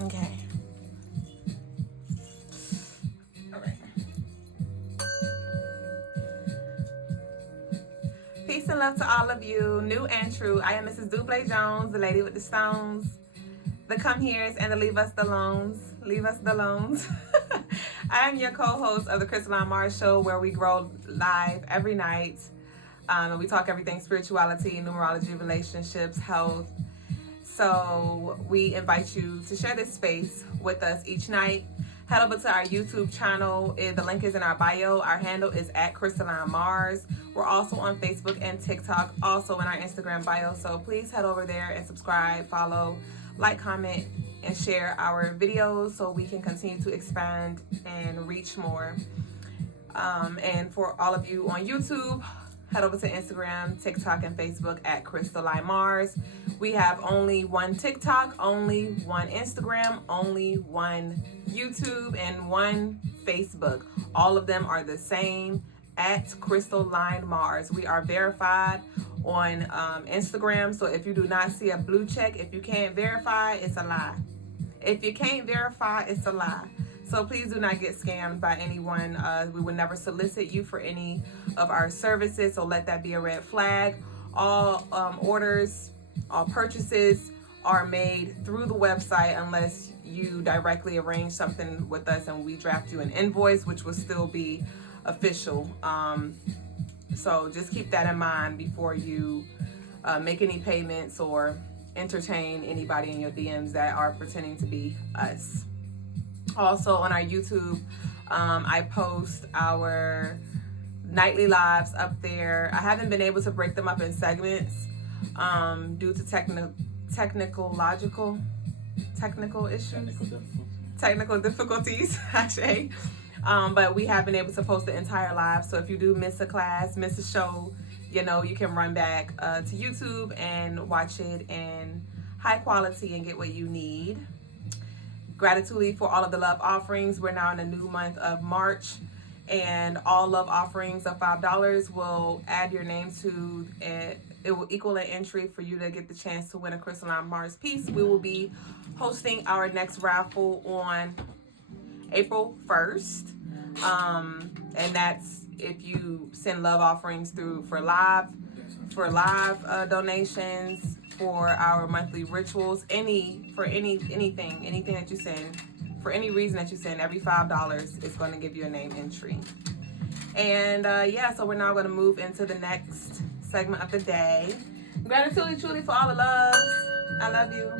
Okay. All right. Peace and love to all of you, new and true. I am Mrs. Duüblé Jones, the lady with the stones, the come here's, and the leave us the loans. Leave us the loans. I am your co-host of the Crystaline Mars Show, where we grow live every night. And we talk everything spirituality, numerology, relationships, health. So we invite you to share this space with us each night. Head over to our YouTube channel. The link is in our bio. Our handle is at Crystaline Mars. We're also on Facebook and TikTok, also in our Instagram bio. So please head over there and subscribe, follow, like, comment, and share our videos so we can continue to expand and reach more. And for all of you on YouTube, head over to Instagram, TikTok, and Facebook at Crystaline Mars. We have only one TikTok, only one Instagram, only one YouTube, and one Facebook. All of them are the same at Crystaline Mars. We are verified on Instagram, so if you do not see a blue check, if you can't verify, it's a lie. If you can't verify, it's a lie. So please do not get scammed by anyone. We would never solicit you for any of our services, so let that be a red flag. All orders, all purchases are made through the website unless you directly arrange something with us and we draft you an invoice, which will still be official. So just keep that in mind before you make any payments or entertain anybody in your DMs that are pretending to be us. Also on our YouTube, I post our nightly lives up there. I haven't been able to break them up in segments due to technical difficulties, actually. But we have been able to post the entire live. So if you do miss a class, miss a show, you know, you can run back to YouTube and watch it in high quality and get what you need. Gratitude for all of the love offerings. We're now in a new month of March, and all love offerings of $5 will add your name to it. It will equal an entry for you to get the chance to win a Crystaline Mars piece. We will be hosting our next raffle on April 1st. And that's if you send love offerings through for live donations, for our monthly rituals, anything that you send, for any reason that you send, every $5 is going to give you a name entry. And so we're now going to move into the next segment of the day. Gratitude truly for all the loves. I love you.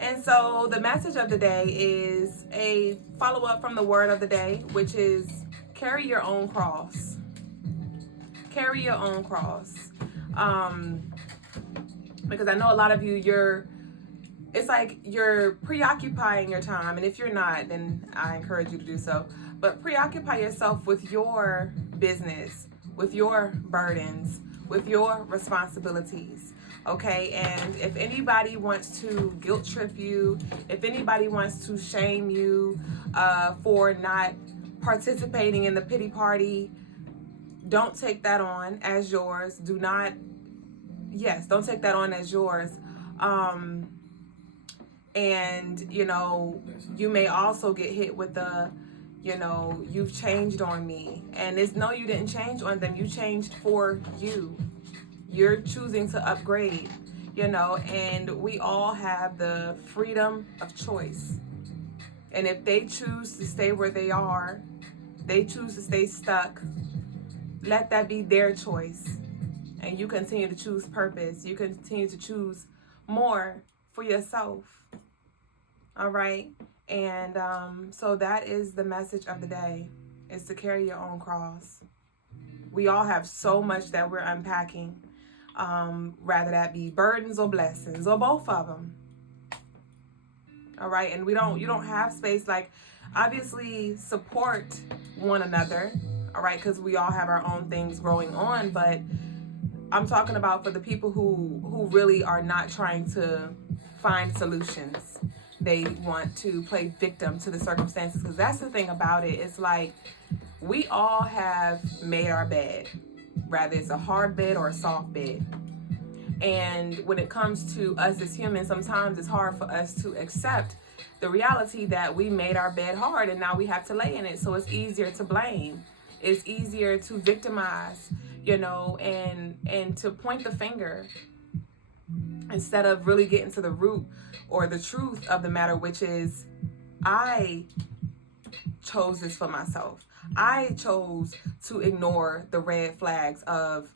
And so the message of the day is a follow-up from the word of the day, which is carry your own cross. Carry your own cross. Because I know a lot of you, it's like you're preoccupying your time. And if you're not, then I encourage you to do so. But preoccupy yourself with your business, with your burdens, with your responsibilities. Okay, and if anybody wants to guilt trip you, if anybody wants to shame you for not participating in the pity party, don't take that on as yours. Don't take that on as yours. And, you know, you may also get hit with the, you know, you've changed on me. And it's no, you didn't change on them. You changed for you. You're choosing to upgrade, you know, and we all have the freedom of choice. And if they choose to stay where they are, they choose to stay stuck, let that be their choice. And you continue to choose purpose. You continue to choose more for yourself. All right. And so that is the message of the day, is to carry your own cross. We all have so much that we're unpacking, rather that be burdens or blessings or both of them. All right. And you don't have space, like, obviously support one another. All right. Because we all have our own things going on, but I'm talking about for the people who really are not trying to find solutions. They want to play victim to the circumstances, because that's the thing about it. It's like we all have made our bed, rather it's a hard bed or a soft bed. And when it comes to us as humans, sometimes it's hard for us to accept the reality that we made our bed hard and now we have to lay in it. So it's easier to blame. It's easier to victimize, you know, and to point the finger instead of really getting to the root or the truth of the matter, which is, I chose this for myself. I chose to ignore the red flags of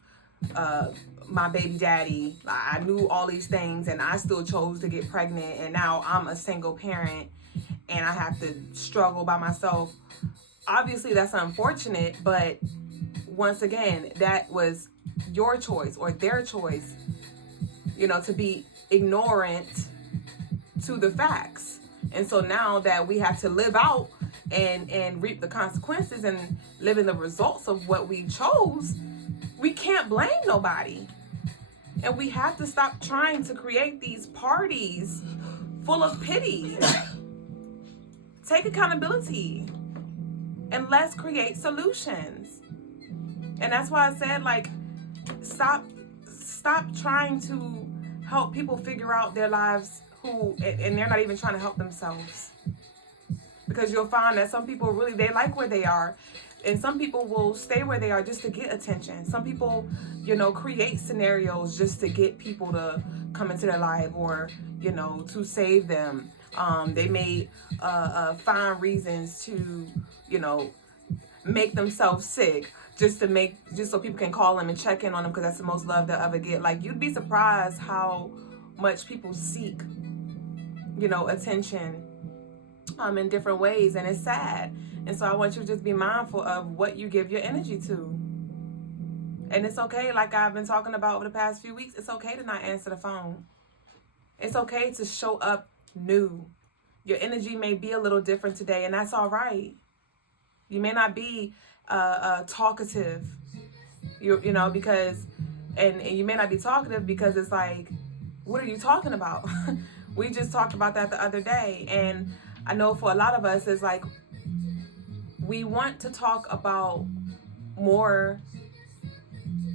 my baby daddy. I knew all these things and I still chose to get pregnant, and now I'm a single parent and I have to struggle by myself. Obviously that's unfortunate, but once again, that was your choice or their choice, you know, to be ignorant to the facts. And so now that we have to live out and reap the consequences and live in the results of what we chose, we can't blame nobody. And we have to stop trying to create these parties full of pity. Take accountability and let's create solutions. And that's why I said, like, stop trying to help people figure out their lives and they're not even trying to help themselves. Because you'll find that some people really, they like where they are. And some people will stay where they are just to get attention. Some people, you know, create scenarios just to get people to come into their life or, you know, to save them. They may find reasons to, you know, make themselves sick just so people can call them and check in on them because that's the most love they'll ever get. Like, you'd be surprised how much people seek, you know, attention in different ways, and it's sad. And so I want you to just be mindful of what you give your energy to. And it's okay, like I've been talking about over the past few weeks, it's okay to not answer the phone. It's okay to show up new. Your energy may be a little different today, and that's all right. You may not be talkative, you know, because, and you may not be talkative because it's like, what are you talking about? We just talked about that the other day. And I know for a lot of us, it's like, we want to talk about more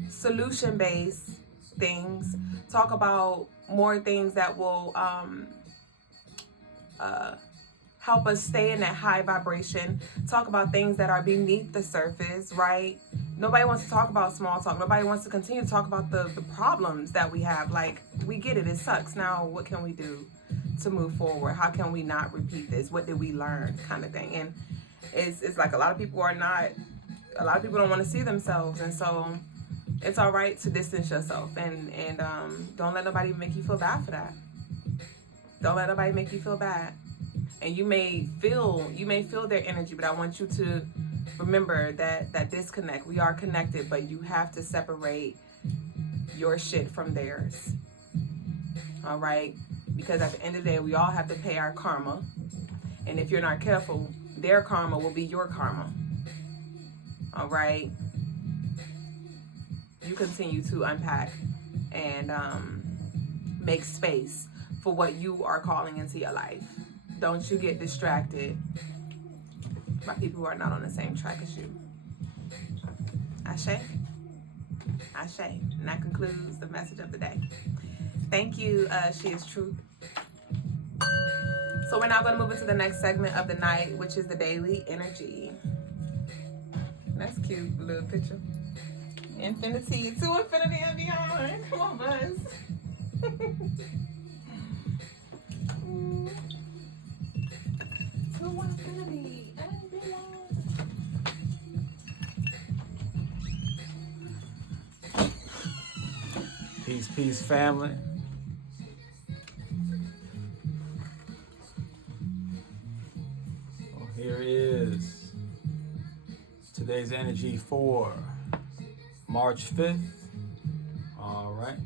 solution-based things, talk about more things that will help us stay in that high vibration, talk about things that are beneath the surface, right? Nobody wants to talk about small talk. Nobody wants to continue to talk about the problems that we have. Like, we get it, it sucks. Now, what can we do to move forward? How can we not repeat this? What did we learn, kind of thing? And it's like a lot of people don't want to see themselves. And so it's all right to distance yourself and don't let nobody make you feel bad for that. Don't let nobody make you feel bad. And you may feel their energy, but I want you to remember that disconnect. We are connected, but you have to separate your shit from theirs. All right? Because at the end of the day, we all have to pay our karma. And if you're not careful, their karma will be your karma. All right? You continue to unpack and make space for what you are calling into your life. Don't you get distracted by people who are not on the same track as you. Ashe? Ashe. And that concludes the message of the day. Thank you, She is Truth. So we're now going to move into the next segment of the night, which is the daily energy. That's cute, little picture. Infinity to infinity and beyond. Come on, Buzz. To infinity and beyond. Peace, peace, family. Well, here is today's energy for March 5th. All right.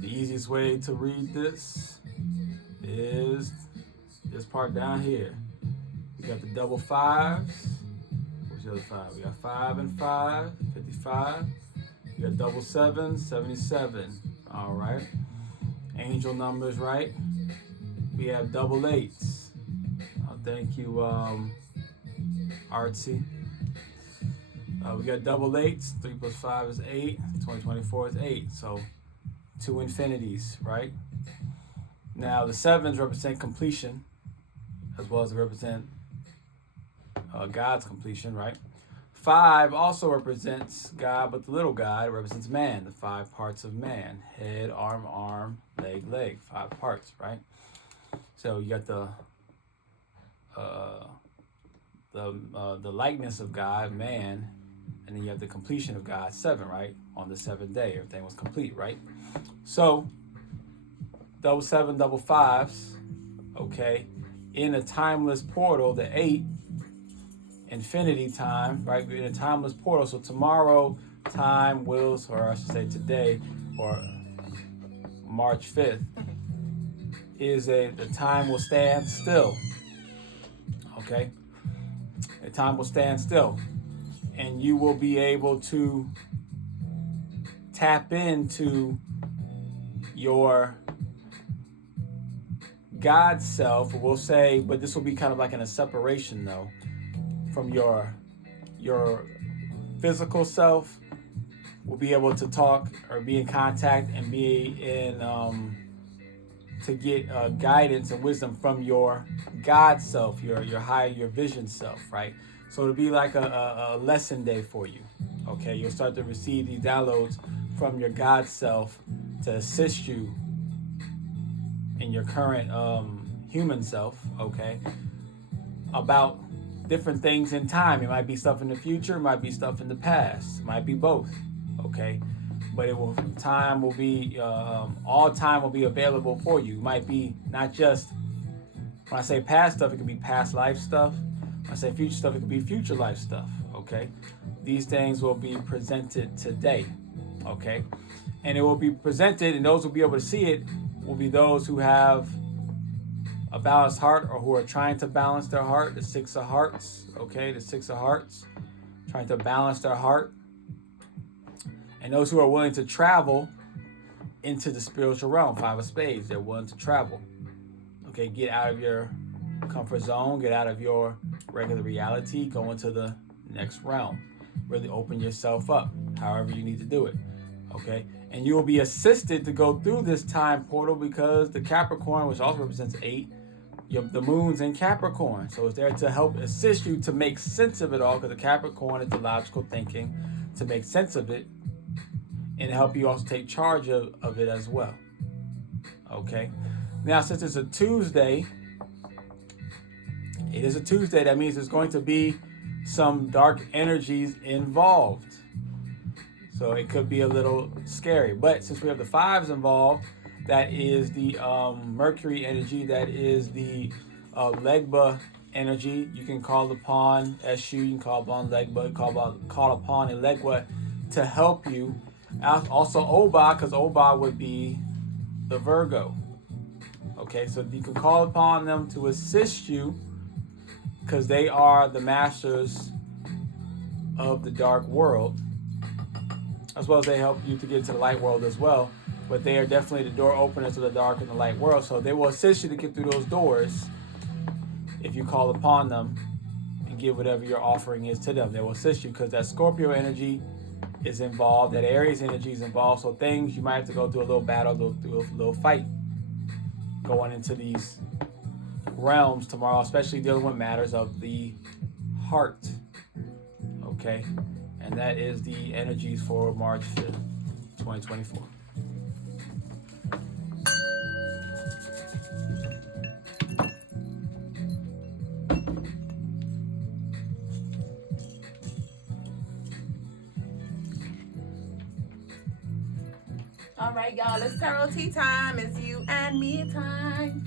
The easiest way to read this is this part down here. We got the double fives. What's the other five? We got 5 and 5, 55. We got double sevens, 77. All right. Angel numbers, right? We have double eights. Thank you, Artsy. We got double eights. 3 plus 5 is 8. 2024 is 8. So two infinities, right? Now the sevens represent completion, as well as represent God's completion, right? 5 also represents God, but the little God represents man, the 5 parts of man: head, arm, leg, 5 parts, right? So you got the likeness of God, man, and then you have the completion of God, 7, right? On the 7th day, everything was complete, right? So double 7, double 5s, okay? In a timeless portal, the 8, infinity time, right? We're in a timeless portal. So tomorrow, time wills, or I should say today, or March 5th, is the time will stand still. Okay? The time will stand still. And you will be able to tap into your God self, we'll say, but this will be kind of like in a separation though, from your physical self. Will be able to talk or be in contact and be in to get guidance and wisdom from your God self, your vision self, right? So it'll be like a lesson day for you. Okay, you'll start to receive these downloads from your God self to assist you in your current human self. Okay, about different things in time. It might be stuff in the future, it might be stuff in the past, it might be both. Okay, but all time will be available for you. It might be not just, when I say past stuff, it could be past life stuff. When I say future stuff, it could be future life stuff. Okay, these things will be presented today. Okay, and it will be presented, and those who will be able to see it will be those who have a balanced heart, or who are trying to balance their heart. The 6 of hearts. Okay, the 6 of hearts, trying to balance their heart. And those who are willing to travel into the spiritual realm, 5 of spades, they're willing to travel. Okay, get out of your comfort zone, get out of your regular reality, go into the next realm. Really open yourself up, however you need to do it. Okay, and you will be assisted to go through this time portal because the Capricorn, which also represents 8, the moon's in Capricorn. So it's there to help assist you to make sense of it all, because the Capricorn is the logical thinking, to make sense of it, and help you also take charge of it as well. Okay. Now, since it's a Tuesday, it is a Tuesday. That means there's going to be some dark energies involved. So it could be a little scary. But since we have the 5s involved, that is the Mercury energy, that is the Legba energy. You can call upon Eshu, you can call upon Legba, call upon a Legba to help you. Also Oba, because Oba would be the Virgo. Okay, so you can call upon them to assist you, because they are the masters of the dark world, as well as they help you to get into the light world as well. But they are definitely the door openers to the dark and the light world. So they will assist you to get through those doors if you call upon them and give whatever your offering is to them. They will assist you, because that Scorpio energy is involved, that Aries energy is involved. So things you might have to go through a little battle, through a little fight going into these realms tomorrow, especially dealing with matters of the heart. Okay, and that is the energies for March 5th, 2024. All right, y'all, it's tarot tea time. It's you and me time.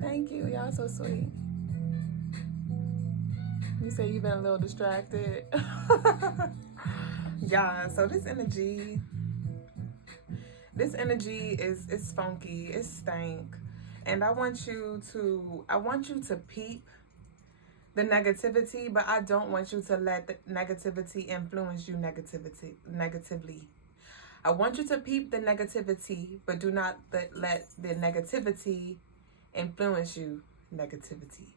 Thank you. Y'all so sweet. You say you've been a little distracted. Yeah, so this energy is funky. It's stank. And I want you to peep the negativity, but I don't want you to let the negativity influence you negatively. I want you to peep the negativity, but do not let the negativity influence you negativity.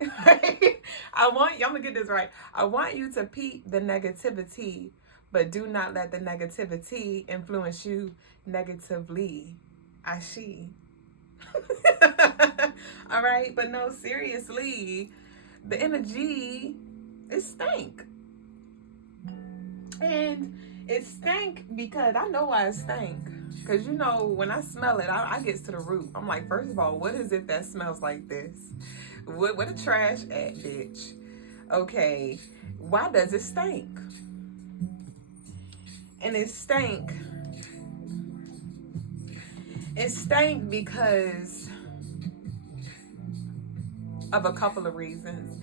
I'm gonna get this right. I want you to peep the negativity, but do not let the negativity influence you negatively. I see. All right, but no, seriously, the energy is stank. And it stank because I know why it stank. Because, you know, when I smell it, I get to the root. I'm like, first of all, what is it that smells like this? What a trash at, bitch. Okay, why does it stink? And it stank. It stank because of a couple of reasons.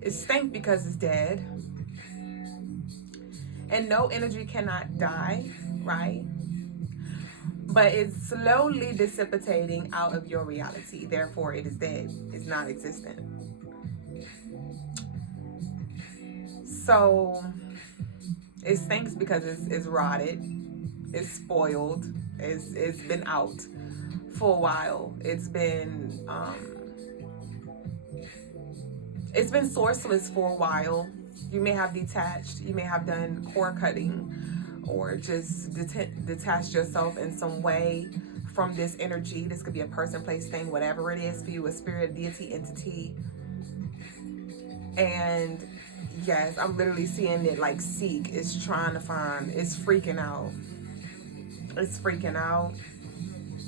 It stank because it's dead. And no energy cannot die, right? But it's slowly dissipating out of your reality. Therefore, it is dead. It's not existent. So it stinks because it's rotted. It's spoiled. It's been out for a while. It's been sourceless for a while. You may have detached. You may have done core cutting, or just detached yourself in some way from this energy. This could be a person, place, thing, whatever it is for you, a spirit, deity, entity. And yes, I'm literally seeing it like seek. It's trying to find. It's freaking out. It's freaking out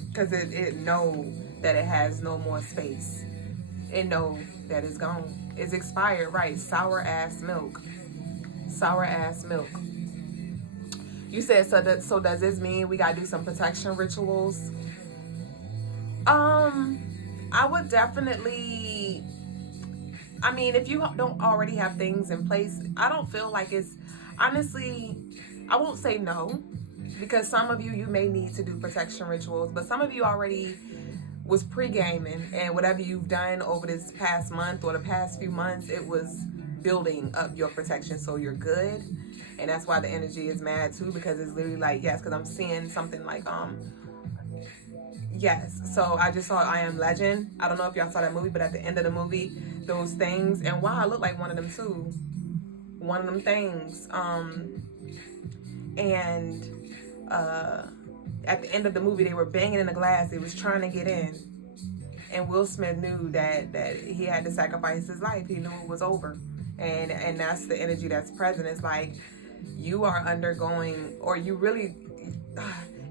because it know that it has no more space. It know that it's gone. It's expired, right? Sour ass milk. Sour ass milk. You said, so does this mean we gotta do some protection rituals? I would definitely, I mean, if you don't already have things in place, I don't feel like it's, honestly, I won't say no, because some of you may need to do protection rituals, but some of you already was pre-gaming, and whatever you've done over this past month or the past few months, it was building up your protection, so you're good. And that's why the energy is mad too, because it's literally like, yes, because I'm seeing something like yes. So I just saw I Am Legend. I don't know if y'all saw that movie, but at the end of the movie, those things, and wow, I look like one of them too, one of them things. And at the end of the movie, they were banging in the glass. They was trying to get in, and Will Smith knew that he had to sacrifice his life. He knew it was over, and that's the energy that's present. It's like you are undergoing, or you really,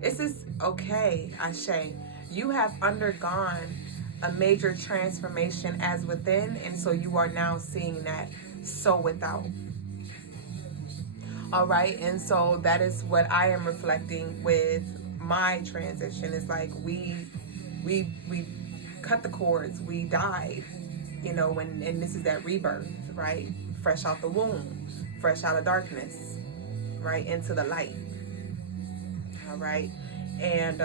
it's just okay, Ashe. You have undergone a major transformation as within, and so you are now seeing that so without. All right, and so that is what I am reflecting with my transition. Is like we cut the cords, we died, you know, and this is that rebirth, right? Fresh out the womb, fresh out of darkness, right, into the light. All right, and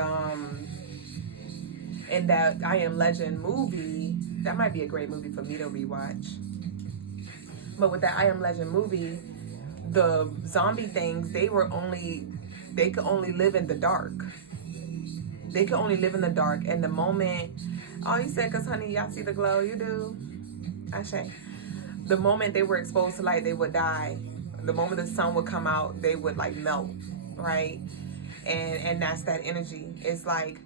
that I Am Legend movie, that might be a great movie for me to rewatch. But with that I Am Legend movie, the zombie things, they could only live in the dark. They could only live in the dark. And the moment, oh, you said, because honey, y'all see the glow, you do. Ashe. The moment they were exposed to light, they would die. The moment the sun would come out, they would like melt, right? And that's that energy. It's like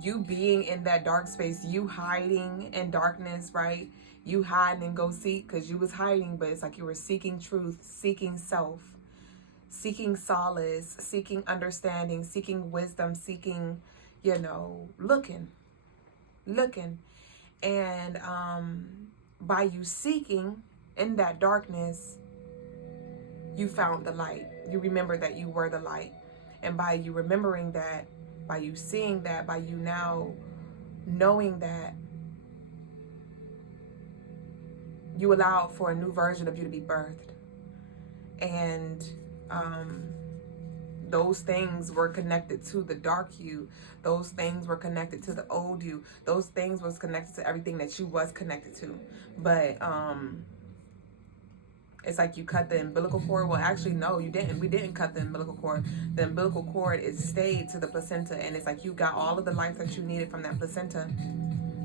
you being in that dark space, you hiding in darkness, right? You hide and go seek, because you was hiding, but it's like you were seeking truth, seeking self, seeking solace, seeking understanding, seeking wisdom, seeking, you know, looking. And by you seeking in that darkness, you found the light. You remember that you were the light. And by you remembering that, by you seeing that, by you now knowing that, you allowed for a new version of you to be birthed. And those things were connected to the dark you. Those things were connected to the old you. Those things was connected to everything that you was connected to. But it's like you cut the umbilical cord. Well, actually, no, you didn't. We didn't cut the umbilical cord. The umbilical cord is stayed to the placenta, and it's like you got all of the life that you needed from that placenta.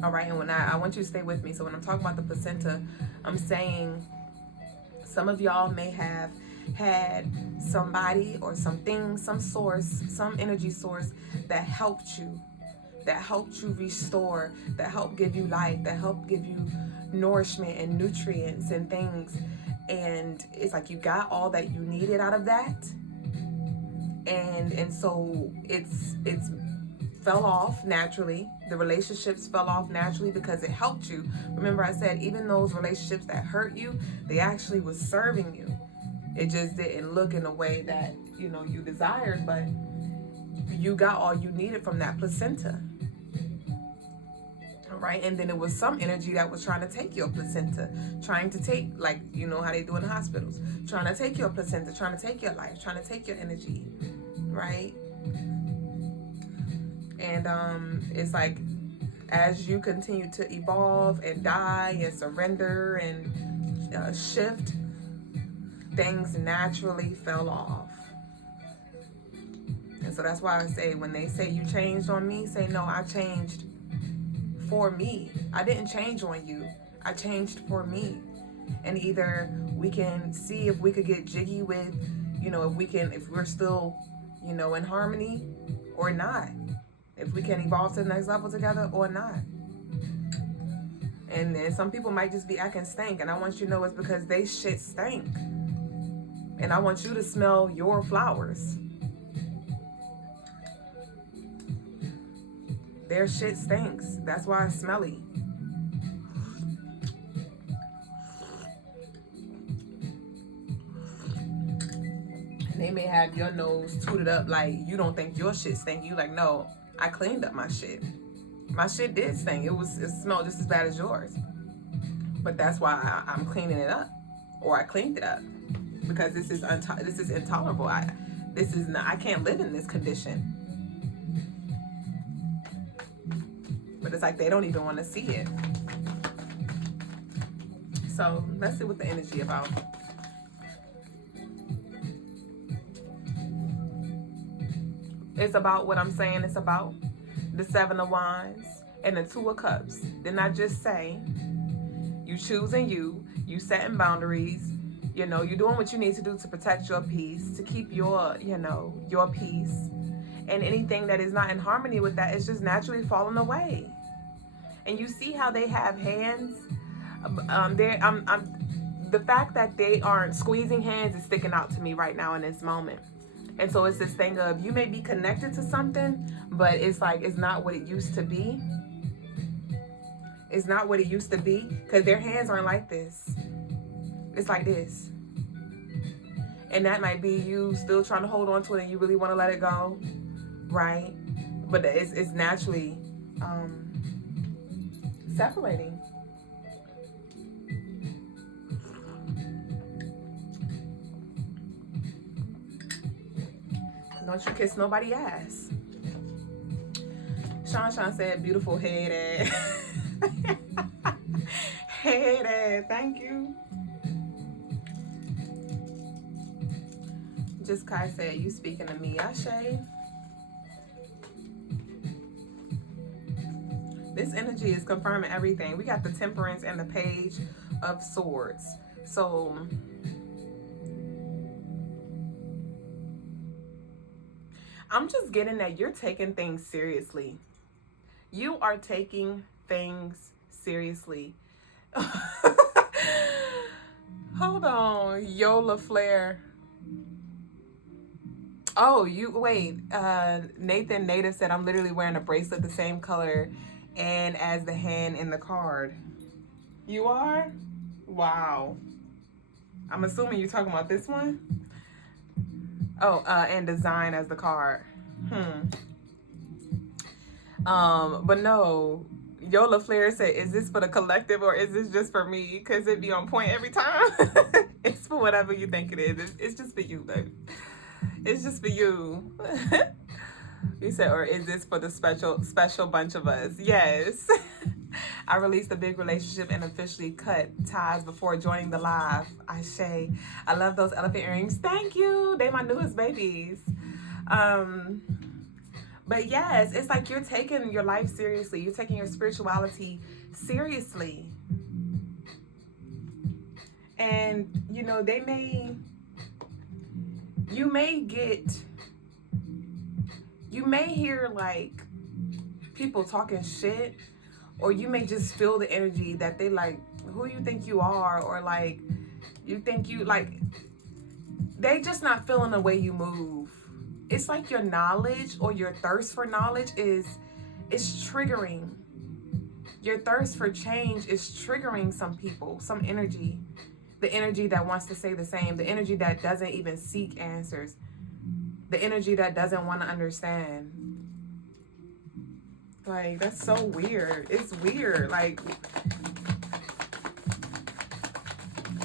All right, and when I want you to stay with me. So when I'm talking about the placenta, I'm saying some of y'all may have had somebody or something, some source, some energy source that helped you restore, that helped give you life, that helped give you nourishment and nutrients and things. And it's like you got all that you needed out of that. And so it's fell off naturally. The relationships fell off naturally because it helped you. Remember I said even those relationships that hurt you, they actually was serving you. It just didn't look in a way that, you know, you desired, but you got all you needed from that placenta. All right, and then it was some energy that was trying to take your placenta, trying to take, like, you know how they do in the hospitals, trying to take your placenta, trying to take your life, trying to take your energy, right? And it's like as you continue to evolve and die and surrender and shift, things naturally fell off. And so that's why I say, when they say you changed on me, say no, I changed for me. I didn't change on you. I changed for me. And either we can see if we could get jiggy with, you know, if we're still, you know, in harmony or not. If we can evolve to the next level together or not. And then some people might just be acting stank, and I want you to know it's because they shit stank. And I want you to smell your flowers. Their shit stinks. That's why it's smelly. And they may have your nose tooted up like you don't think your shit stink. You like, no, I cleaned up my shit. My shit did stink. It smelled just as bad as yours. But that's why I'm cleaning it up, or I cleaned it up, because this is intolerable. I can't live in this condition. But it's like they don't even want to see it. So let's see what the energy about. It's about what I'm saying it's about. The 7 of Wands and the 2 of Cups. Didn't I just say you choosing you setting boundaries, you know, you're doing what you need to do to protect your peace, to keep your, you know, your peace. And anything that is not in harmony with that is just naturally falling away. And you see how they have hands. The fact that they aren't squeezing hands is sticking out to me right now in this moment. And so it's this thing of, you may be connected to something, but it's like it's not what it used to be. It's not what it used to be, because their hands aren't like this. It's like this. And that might be you still trying to hold on to it and you really want to let it go, right? But it's naturally separating. Don't you kiss nobody's ass. Sean said, beautiful head ass. Head ass, thank you. Just Kai said, you speaking to me, Ashe. This energy is confirming everything. We got the Temperance and the Page of Swords. So I'm just getting that you're taking things seriously. You are taking things seriously. Hold on, Yola Flair. Oh, Nathan Native said, I'm literally wearing a bracelet the same color and as the hand in the card. You are? Wow. I'm assuming you're talking about this one? Oh, and design as the card. But no, Yola Flair said, is this for the collective or is this just for me? Because it be on point every time. It's for whatever you think it is. It's just for you, baby. It's just for you. You said, or is this for the special bunch of us? Yes. I released a big relationship and officially cut ties before joining the live. Ashe. I love those elephant earrings. Thank you. They my newest babies. But yes, it's like you're taking your life seriously. You're taking your spirituality seriously. And, you know, you may hear like people talking shit, or you may just feel the energy that they like, who you think you are, or like, you think you like, they just not feeling the way you move. It's like your knowledge or your thirst for knowledge is triggering. Your thirst for change is triggering some people, some energy. The energy that wants to stay the same. The energy that doesn't even seek answers. The energy that doesn't want to understand. Like, that's so weird. It's weird. Like,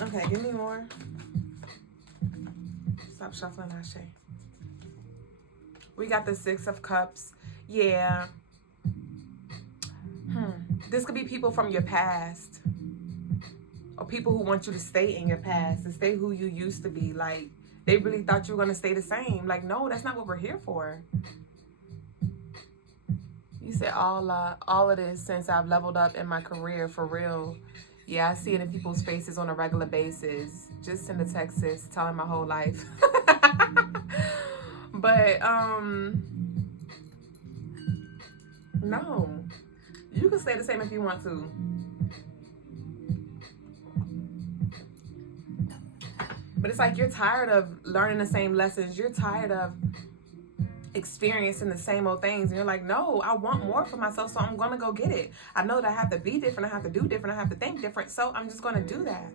okay, give me more. Stop shuffling that shit. We got the Six of Cups. Yeah. This could be people from your past. Or people who want you to stay in your past. To stay who you used to be. Like, they really thought you were going to stay the same. Like, no, that's not what we're here for. You said all of this since I've leveled up in my career, for real. Yeah, I see it in people's faces on a regular basis. Just in the Texas, telling my whole life. But, no. You can stay the same if you want to. But it's like you're tired of learning the same lessons. You're tired of experiencing the same old things. And you're like, no, I want more for myself, so I'm going to go get it. I know that I have to be different. I have to do different. I have to think different. So I'm just going to do that.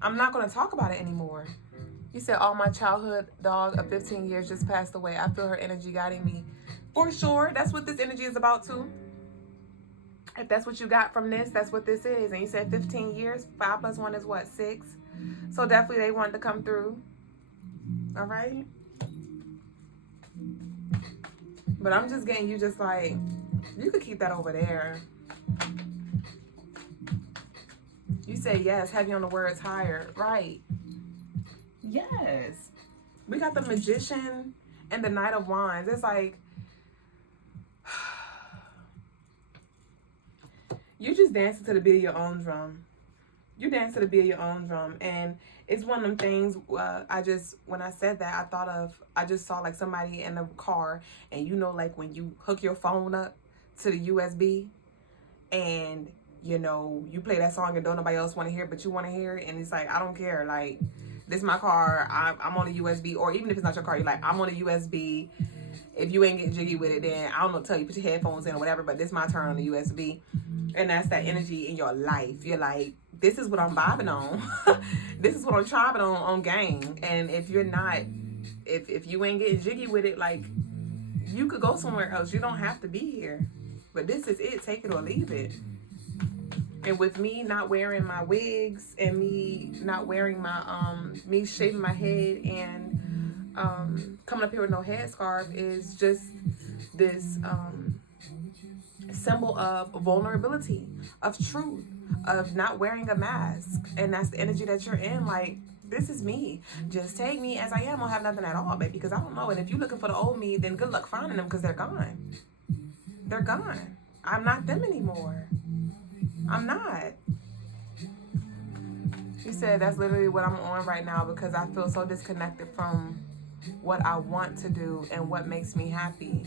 I'm not going to talk about it anymore. You said, all my childhood dog of 15 years just passed away. I feel her energy guiding me. For sure. That's what this energy is about, too. If that's what you got from this, that's what this is. And you said 15 years. 5 plus 1 is what? 6. So definitely they wanted to come through. All right. But I'm just getting you just like, you could keep that over there. You say yes, heavy on the words higher. Right. Yes. We got the Magician and the Knight of Wands. It's like, you just dancing to the beat of your own drum. You dance to the beat of your own drum. And it's one of them things, when I said that, I just saw like somebody in a car, and you know, like when you hook your phone up to the USB and, you know, you play that song and don't nobody else want to hear it, but you want to hear it. And it's like, I don't care. Like, this is my car. I'm on a USB. Or even if it's not your car, you're like, I'm on a USB. If you ain't getting jiggy with it, then I don't know, tell you, put your headphones in or whatever, but this is my turn on the USB. And that's that energy in your life. You're like, this is what I'm vibing on. This is what I'm trying on game. And if you're not, if you ain't getting jiggy with it, like, you could go somewhere else. You don't have to be here. But this is it. Take it or leave it. And with me not wearing my wigs and me not wearing my, me shaving my head and coming up here with no headscarf is just this symbol of vulnerability, of truth, of not wearing a mask. And that's the energy that you're in. Like, this is me. Just take me as I am. I don't have nothing at all, baby, because I don't know. And if you're looking for the old me, then good luck finding them, because they're gone. They're gone. I'm not them anymore. I'm not. You said that's literally what I'm on right now, because I feel so disconnected from what I want to do and what makes me happy.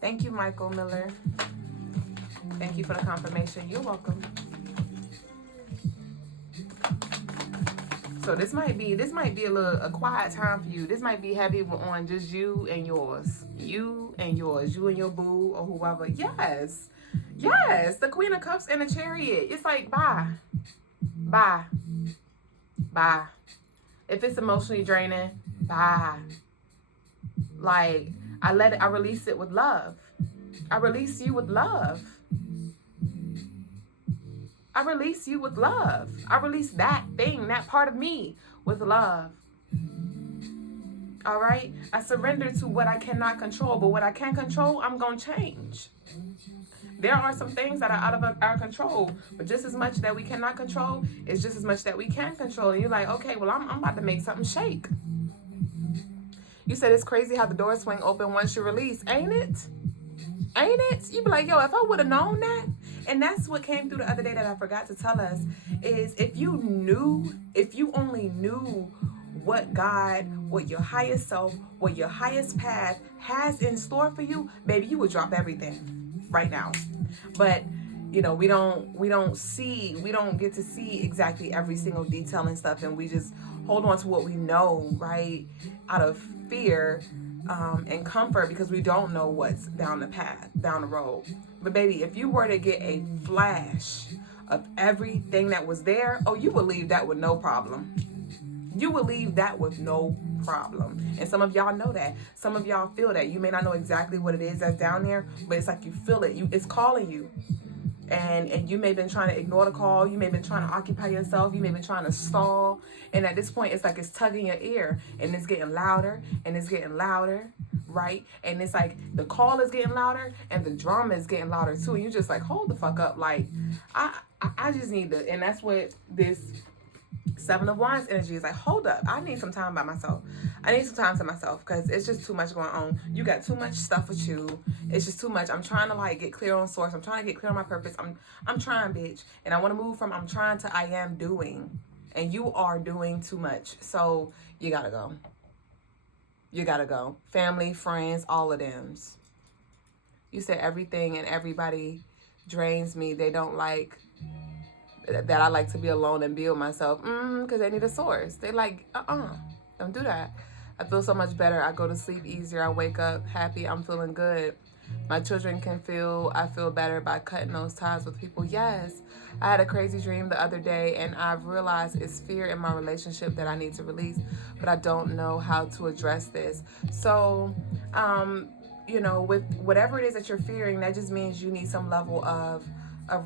Thank you, Michael Miller. Thank you for the confirmation. You're welcome. So this might be a quiet time for you. This might be heavy on just you and yours. You and yours. You and your boo or whoever. Yes. Yes. The Queen of Cups and the Chariot. It's like, bye. Bye. Bye. If it's emotionally draining, bye. Like, I release it with love. I release you with love. I release you with love. I release that thing, that part of me with love. All right? I surrender to what I cannot control, but what I can control, I'm going to change. There are some things that are out of our control, but just as much that we cannot control is just as much that we can control. And you're like, okay, well, I'm about to make something shake. You said it's crazy how the doors swing open once you release, ain't it? Ain't it? You be like, yo, if I would have known that. And that's what came through the other day that I forgot to tell us is if you only knew what God, what your highest self, what your highest path has in store for you, baby, you would drop everything right now. But we don't get to see exactly every single detail and stuff, and we just hold on to what we know, right, out of fear and comfort, because we don't know what's down the road. But baby, if you were to get a flash of everything that was there, oh, you would leave that with no problem. You will leave that with no problem. And some of y'all know that. Some of y'all feel that. You may not know exactly what it is that's down there, but it's like you feel it. It's calling you. And you may have been trying to ignore the call. You may have been trying to occupy yourself. You may have been trying to stall. And at this point, it's like it's tugging your ear. And it's getting louder. And it's getting louder. Right? And it's like the call is getting louder. And the drama is getting louder too. And you're just like, hold the fuck up. Like, I just need to. And that's what this Seven of Wands energy is like. Hold up. I need some time by myself. I need some time to myself because it's just too much going on. You got too much stuff with you. It's just too much. I'm trying to like get clear on source. I'm trying to get clear on my purpose. I'm trying, bitch. And I want to move from I'm trying to I am doing. And you are doing too much. So you gotta go. You gotta go. Family, friends, all of them. You said everything and everybody drains me. They don't like that I like to be alone and be with myself. Because they need a source. They like, don't do that. I feel so much better. I go to sleep easier. I wake up happy. I'm feeling good. My children I feel better by cutting those ties with people. Yes. I had a crazy dream the other day, and I've realized it's fear in my relationship that I need to release, but I don't know how to address this. So, with whatever it is that you're fearing, that just means you need some level of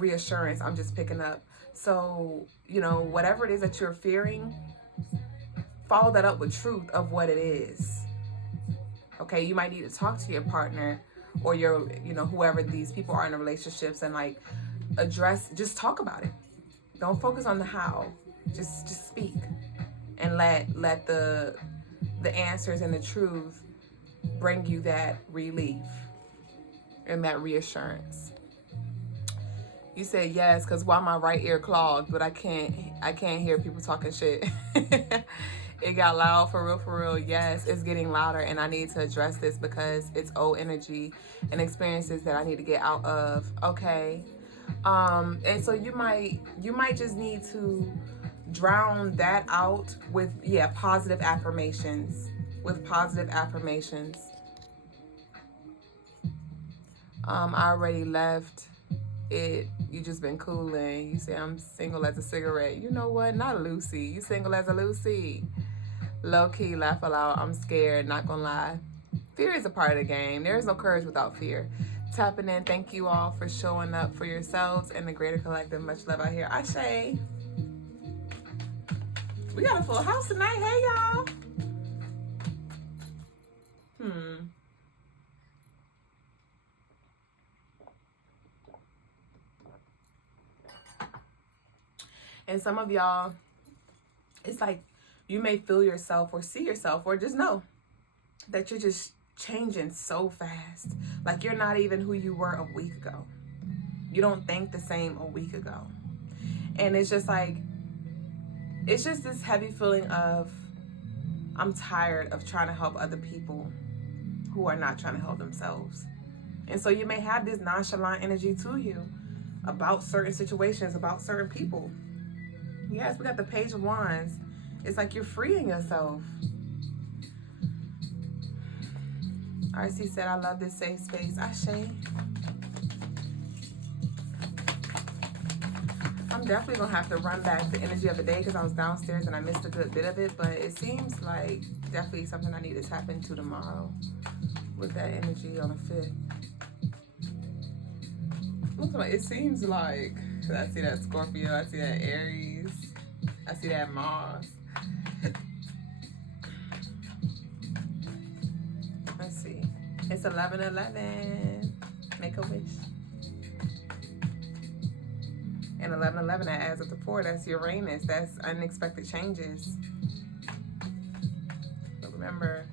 reassurance. I'm just picking up. So, whatever it is that you're fearing, follow that up with truth of what it is. Okay, you might need to talk to your partner or your, whoever these people are in the relationships and like just talk about it. Don't focus on the how. Just speak and let the answers and the truth bring you that relief and that reassurance. You said yes, because why my right ear clogged, but I can't hear people talking shit. It got loud for real. Yes, it's getting louder, and I need to address this because it's old energy and experiences that I need to get out of. Okay. And so you might just need to drown that out with positive affirmations. I already left it. You just been cooling. You say I'm single as a cigarette. You know what? Not Lucy. You single as a Lucy. Low key, laugh aloud. I'm scared, not gonna lie. Fear is a part of the game. There is no courage without fear. Tapping in. Thank you all for showing up for yourselves and the greater collective. Much love out here. Ashe. We got a full house tonight. Hey, y'all. And some of y'all, it's like you may feel yourself or see yourself or just know that you're just changing so fast. Like you're not even who you were a week ago. You don't think the same a week ago. And it's just like, it's just this heavy feeling of, I'm tired of trying to help other people who are not trying to help themselves. And so you may have this nonchalant energy to you about certain situations, about certain people. Yes, we got the Page of Wands. It's like you're freeing yourself. RC said, I love this safe space. Ashe. I'm definitely going to have to run back the energy of the day because I was downstairs and I missed a good bit of it. But it seems like definitely something I need to tap into tomorrow with that energy on the 5th. Looks like, it seems like, I see that Scorpio, I see that Aries, I see that Mars. Let's see. It's 11/11. Make a wish. And 11/11, that adds up to 4. That's Uranus. That's unexpected changes. But remember,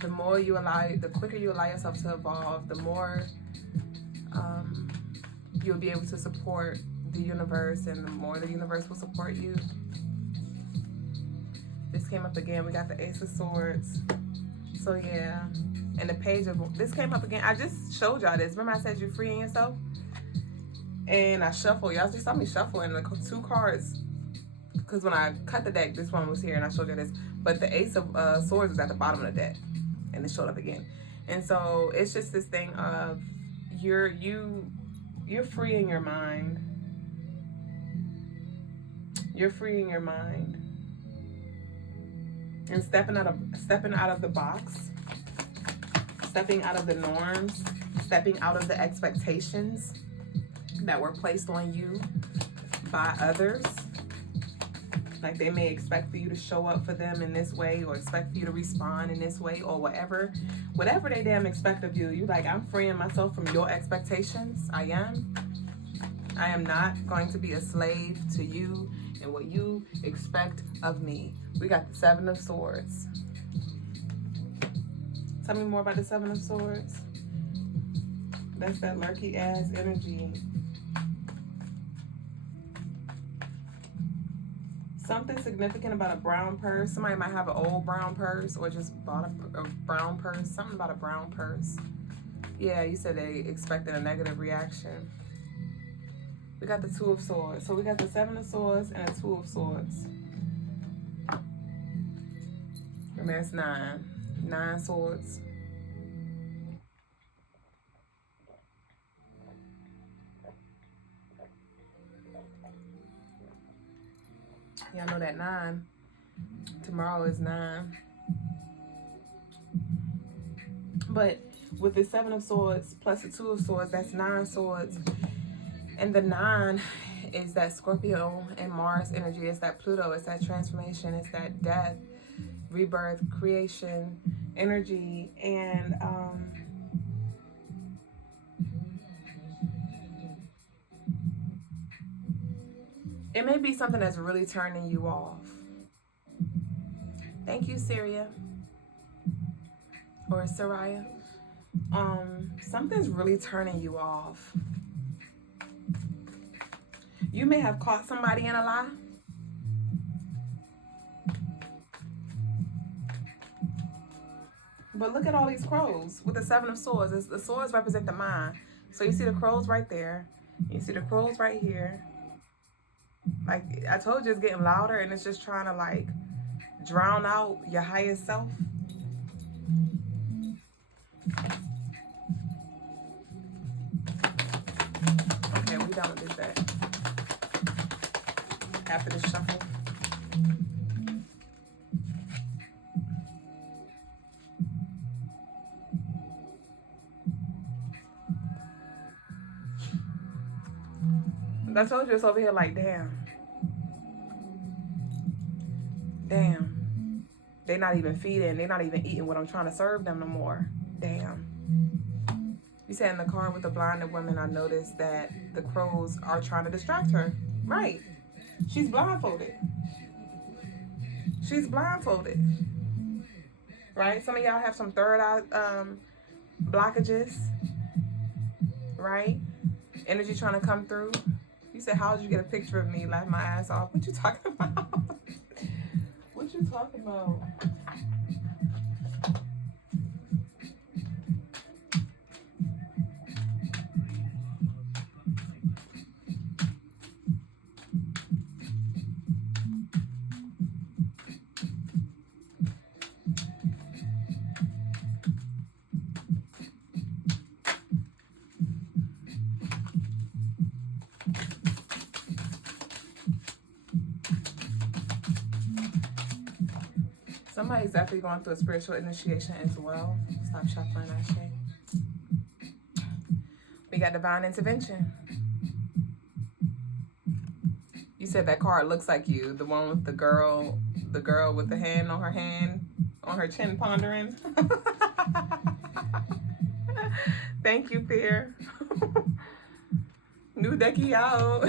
the quicker you allow yourself to evolve, the more you'll be able to support the universe, and the more the universe will support you. This came up again. We got the Ace of Swords. So yeah, and the Page of, this came up again. I just showed y'all this. Remember I said you're freeing yourself? And I shuffle. Y'all just saw me shuffling the 2 cards. Because when I cut the deck, this one was here and I showed you this. But the Ace of Swords was at the bottom of the deck. And it showed up again. And so it's just this thing of you're freeing your mind. You're freeing your mind. And stepping out of the box. Stepping out of the norms. Stepping out of the expectations that were placed on you by others. Like they may expect for you to show up for them in this way, or expect for you to respond in this way, or whatever they damn expect of you. You like, I'm freeing myself from your expectations. I am not going to be a slave to you and what you expect of me. We got the 7 of Swords. Tell me more about the 7 of Swords. That's that lurky ass energy. Something significant about a brown purse. Somebody might have an old brown purse or just bought a brown purse. Something about a brown purse. Yeah, you said they expected a negative reaction. We got the 2 of Swords. So we got the 7 of Swords and a 2 of Swords. And there's 9. 9 swords. Y'all know that 9. Tomorrow is 9. But with the 7 of Swords plus the 2 of Swords, that's 9 swords. And the 9 is that Scorpio and Mars energy. It's that Pluto. It's that transformation. It's that death, rebirth, creation energy. And it may be something that's really turning you off. Thank you, Syria. Or Saraya. Something's really turning you off. You may have caught somebody in a lie. But look at all these crows with the 7 of Swords. The swords represent the mind. So you see the crows right there. You see the crows right here. Like I told you, it's getting louder and it's just trying to like drown out your highest self. Okay, we done with this deck. After the shuffle. I told you it's over here like, damn. Damn. They're not even feeding. They're not even eating what I'm trying to serve them no more. Damn. You said in the car with the blinded woman, I noticed that the crows are trying to distract her. Right. She's blindfolded. She's blindfolded. Right? Some of y'all have some third eye blockages. Right? Energy trying to come through. You said, how did you get a picture of me? Laugh my ass off. What you talking about? What you talking about? Somebody's definitely going through a spiritual initiation as well. Stop shuffling that shit. We got divine intervention. You said that card looks like you. The one with the girl with the hand, on her chin pondering. Thank you, Pierre. New decky out.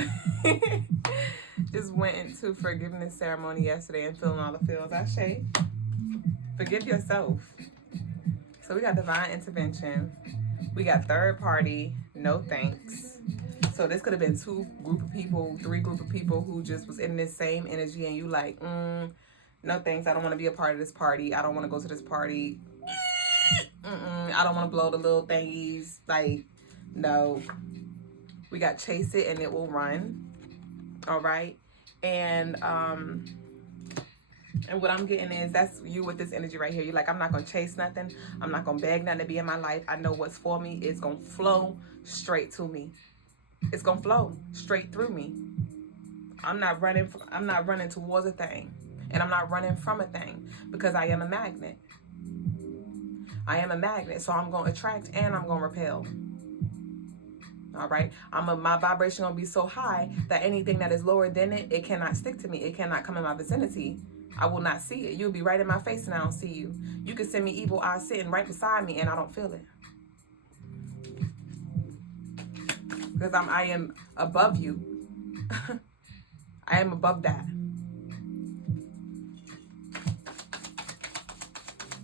Just went into forgiveness ceremony yesterday and feeling all the feels. Ashe. Forgive yourself. So we got divine intervention. We got third party, no thanks. So this could have been 2 group of people, 3 group of people who just was in this same energy, and you like, no thanks, I don't want to be a part of this party. I don't want to go to this party. I don't want to blow the little thingies. Like, no. We got chase it and it will run. All right. And what I'm getting is that's you with this energy right here. You're like, I'm not going to chase nothing. I'm not going to beg nothing to be in my life. I know what's for me. It's going to flow straight to me. It's going to flow straight through me. I'm not running towards a thing. And I'm not running from a thing because I am a magnet. I am a magnet. So I'm going to attract and I'm going to repel. All right. My vibration going to be so high that anything that is lower than it, it cannot stick to me. It cannot come in my vicinity. I will not see it. You'll be right in my face and I don't see you. You can send me evil eyes sitting right beside me and I don't feel it. Because I am above you. I am above that.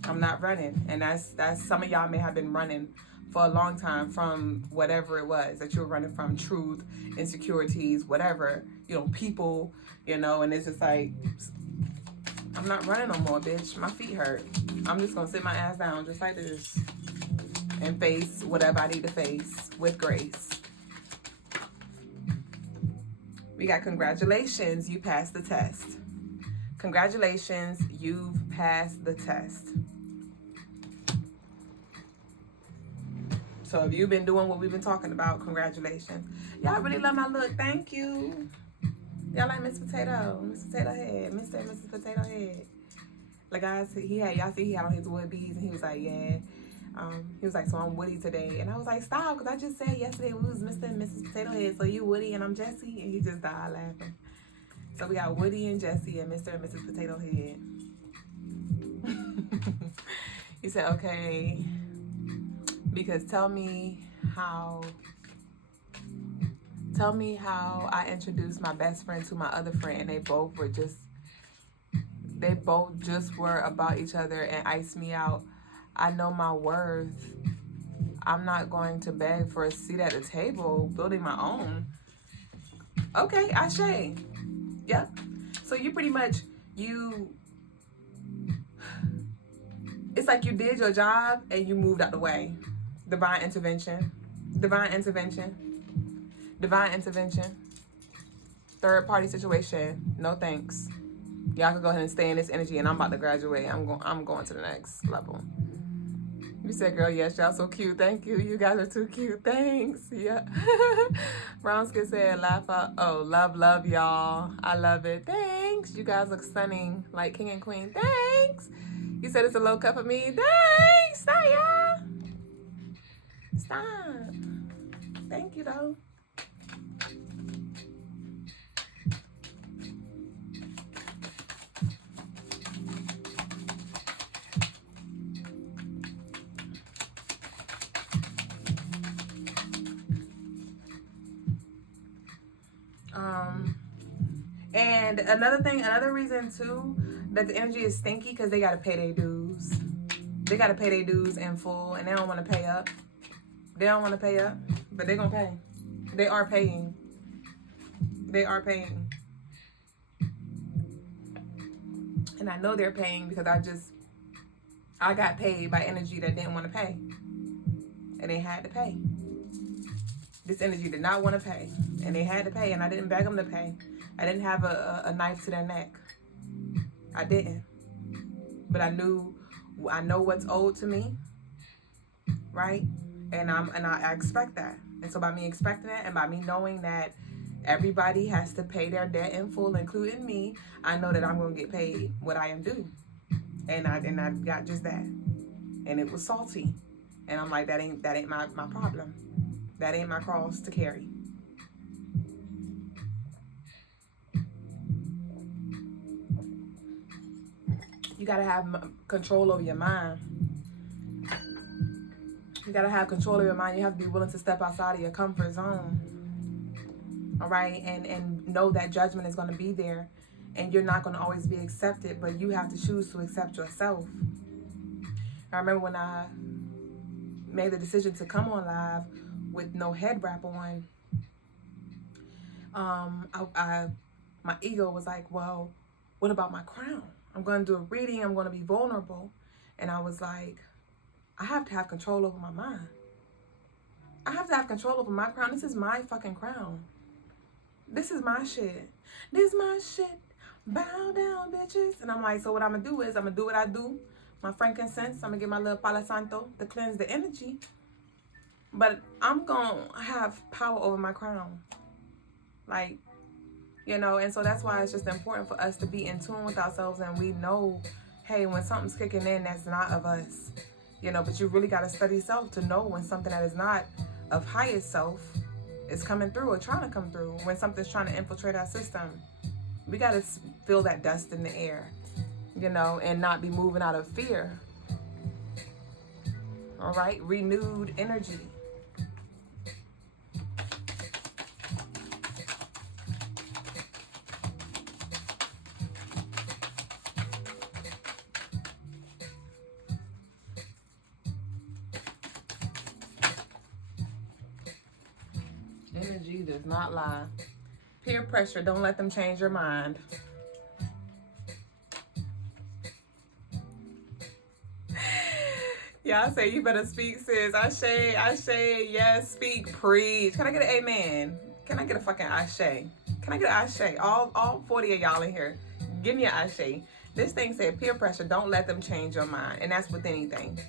I'm not running. And that's some of y'all may have been running for a long time from whatever it was that you were running from. Truth, insecurities, whatever, people, and it's just like, I'm not running no more, bitch. My feet hurt. I'm just gonna sit my ass down just like this and face whatever I need to face with grace. We got congratulations, you passed the test. Congratulations, you've passed the test. So if you've been doing what we've been talking about, congratulations. Y'all really love my look. Thank you. Y'all like Miss Potato Head, Mr. and Mrs. Potato Head. Like y'all see he had on his wood beads and he was like, yeah. He was like, so I'm Woody today. And I was like, stop, because I just said yesterday we was Mr. and Mrs. Potato Head, so you Woody and I'm Jessie. And he just died laughing. So we got Woody and Jessie and Mr. and Mrs. Potato Head. He said, okay, because tell me how I introduced my best friend to my other friend and they both just were about each other and iced me out. I know my worth. I'm not going to beg for a seat at the table, building my own. Okay, Ashe. Yep. So you pretty much, it's like you did your job and you moved out the way. Divine intervention. Divine intervention. Divine intervention. Third party situation. No thanks. Y'all can go ahead and stay in this energy and I'm about to graduate. I'm going to the next level. You said, girl, yes, y'all so cute. Thank you. You guys are too cute. Thanks. Yeah. Brown Skin said, laugh out. Oh, love, y'all. I love it. Thanks. You guys look stunning, like king and queen. Thanks. You said it's a low cup of me. Thanks. Stop, y'all. Stop. Thank you, though. And another reason too that the energy is stinky because they gotta pay their dues. They gotta pay their dues in full and they don't want to pay up. They don't want to pay up, but they're gonna pay. They are paying. They are paying. And I know they're paying because I got paid by energy that didn't want to pay. And they had to pay. This energy did not want to pay. And they had to pay, and I didn't beg them to pay. I didn't have a knife to their neck. I didn't. But I know what's owed to me, right? And I expect that. And so by me expecting that and by me knowing that everybody has to pay their debt in full, including me, I know that I'm going to get paid what I am due. And I got just that. And it was salty. And I'm like, that ain't my problem. That ain't my cross to carry. You gotta have control over your mind. You gotta have control of your mind. You have to be willing to step outside of your comfort zone. All right, and know that judgment is gonna be there, and you're not gonna always be accepted, but you have to choose to accept yourself. I remember when made the decision to come on live with no head wrap on, my ego was like, well, what about my crown? I'm going to do a reading. I'm going to be vulnerable. And I was like, I have to have control over my mind. I have to have control over my crown. This is my fucking crown. This is my shit. This is my shit. Bow down, bitches. And I'm like, so what I'm going to do is I'm going to do what I do. My frankincense. I'm going to get my little Palo Santo to cleanse the energy. But I'm going to have power over my crown. Like, you know, and so that's why it's just important for us to be in tune with ourselves, and we know, hey, when something's kicking in that's not of us, you know, but you really got to study self to know when something that is not of highest self is coming through or trying to come through, when something's trying to infiltrate our system. We got to feel that dust in the air, you know, and not be moving out of fear. All right, renewed energy. Energy does not lie. Peer pressure, don't let them change your mind. Y'all say you better speak, sis. Ashe, yes, speak, preach. Can I get an amen? Can I get a fucking ashe? Can I get an ashe? All 40 of y'all in here, give me an ashe. This thing said peer pressure, don't let them change your mind. And that's with anything.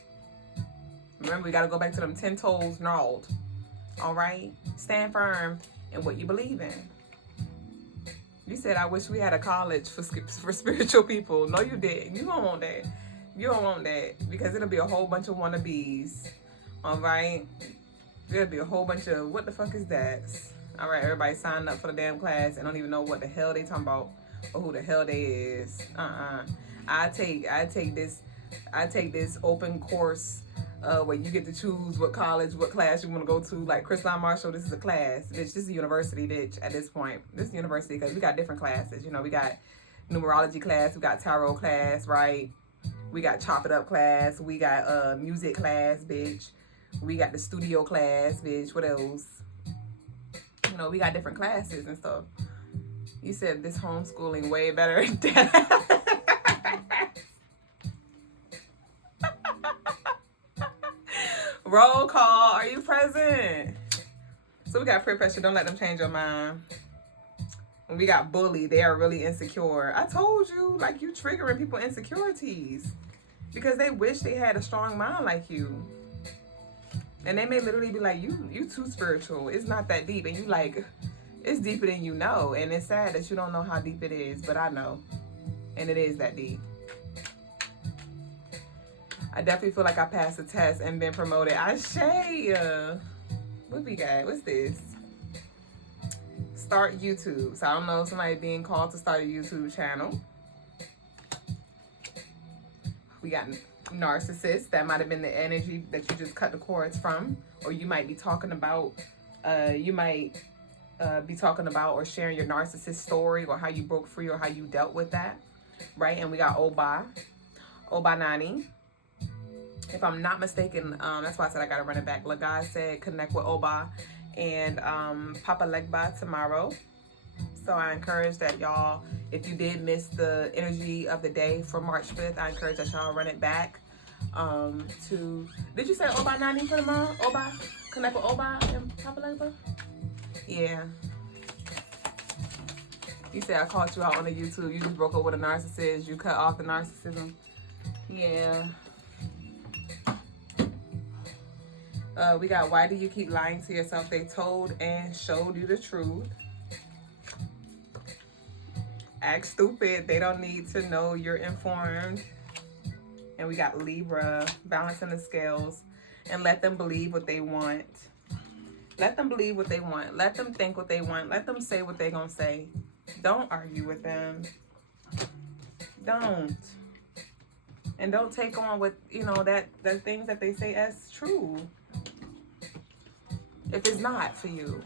Remember, we got to go back to them 10 toes gnarled. All right? Stand firm in what you believe in. You said, I wish we had a college for spiritual people. No, you didn't. You don't want that. You don't want that, because it'll be a whole bunch of wannabes. All right? There'll be a whole bunch of, what the fuck is that? All right, everybody signing up for the damn class and don't even know what the hell they talking about or who the hell they is. I take this open course where you get to choose what college, what class you want to go to. Like Crystaline Marshall, this is a class. Bitch, this is a university, bitch, at this point. This is university because we got different classes. You know, we got numerology class, we got tarot class, right? We got chop it up class, we got music class, bitch. We got the studio class, bitch. What else? You know, we got different classes and stuff. You said this homeschooling way better. Roll call. Are you present? So we got peer pressure. Don't let them change your mind. And we got bully. They are really insecure. I told you, like, you triggering people insecurities because they wish they had a strong mind like you. And they may literally be like, you too spiritual. It's not that deep. And you like, it's deeper than you know. And it's sad that you don't know how deep it is, but I know. And it is that deep. I definitely feel like I passed the test and been promoted. What we got? What's this? Start YouTube. So I don't know, somebody being called to start a YouTube channel. We got narcissists. That might have been the energy that you just cut the cords from. Or you might be talking about, or sharing your narcissist story or how you broke free or how you dealt with that. Right? And we got Oba Nani. If I'm not mistaken, that's why I said I gotta run it back. Logas said connect with Oba and Papa Legba tomorrow. So I encourage that y'all, if you did miss the energy of the day for March 5th, I encourage that y'all run it back did you say Oba Nani for tomorrow? Oba? Connect with Oba and Papa Legba? Yeah. You said I caught you out on the YouTube. You just broke up with a narcissist. You cut off the narcissism. Yeah. We got, why do you keep lying to yourself? They told and showed you the truth. Act stupid. They don't need to know you're informed. And we got Libra, balancing the scales. And let them believe what they want. Let them believe what they want. Let them think what they want. Let them say what they're going to say. Don't argue with them. Don't. And don't take on what, the things that they say as true. If it's not for you,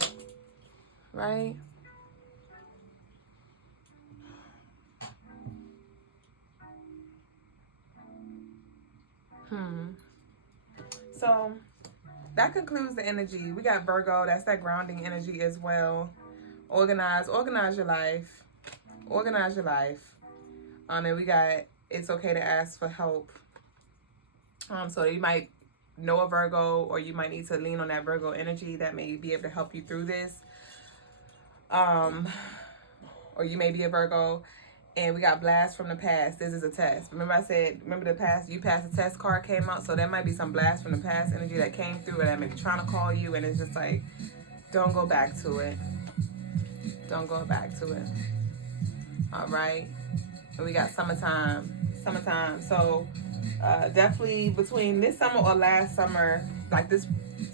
right? So that concludes the energy. We got Virgo. That's that grounding energy as well. Organize your life. Organize your life. And we got it's okay to ask for help. So you might know a Virgo, or you might need to lean on that Virgo energy that may be able to help you through this. Or you may be a Virgo, and we got blast from the past. This is a test. Remember the past, you passed the test card came out, so there might be some blast from the past energy that came through, and that may be trying to call you, and it's just like, don't go back to it. Don't go back to it. All right. And we got summertime. So definitely between this summer or last summer, like this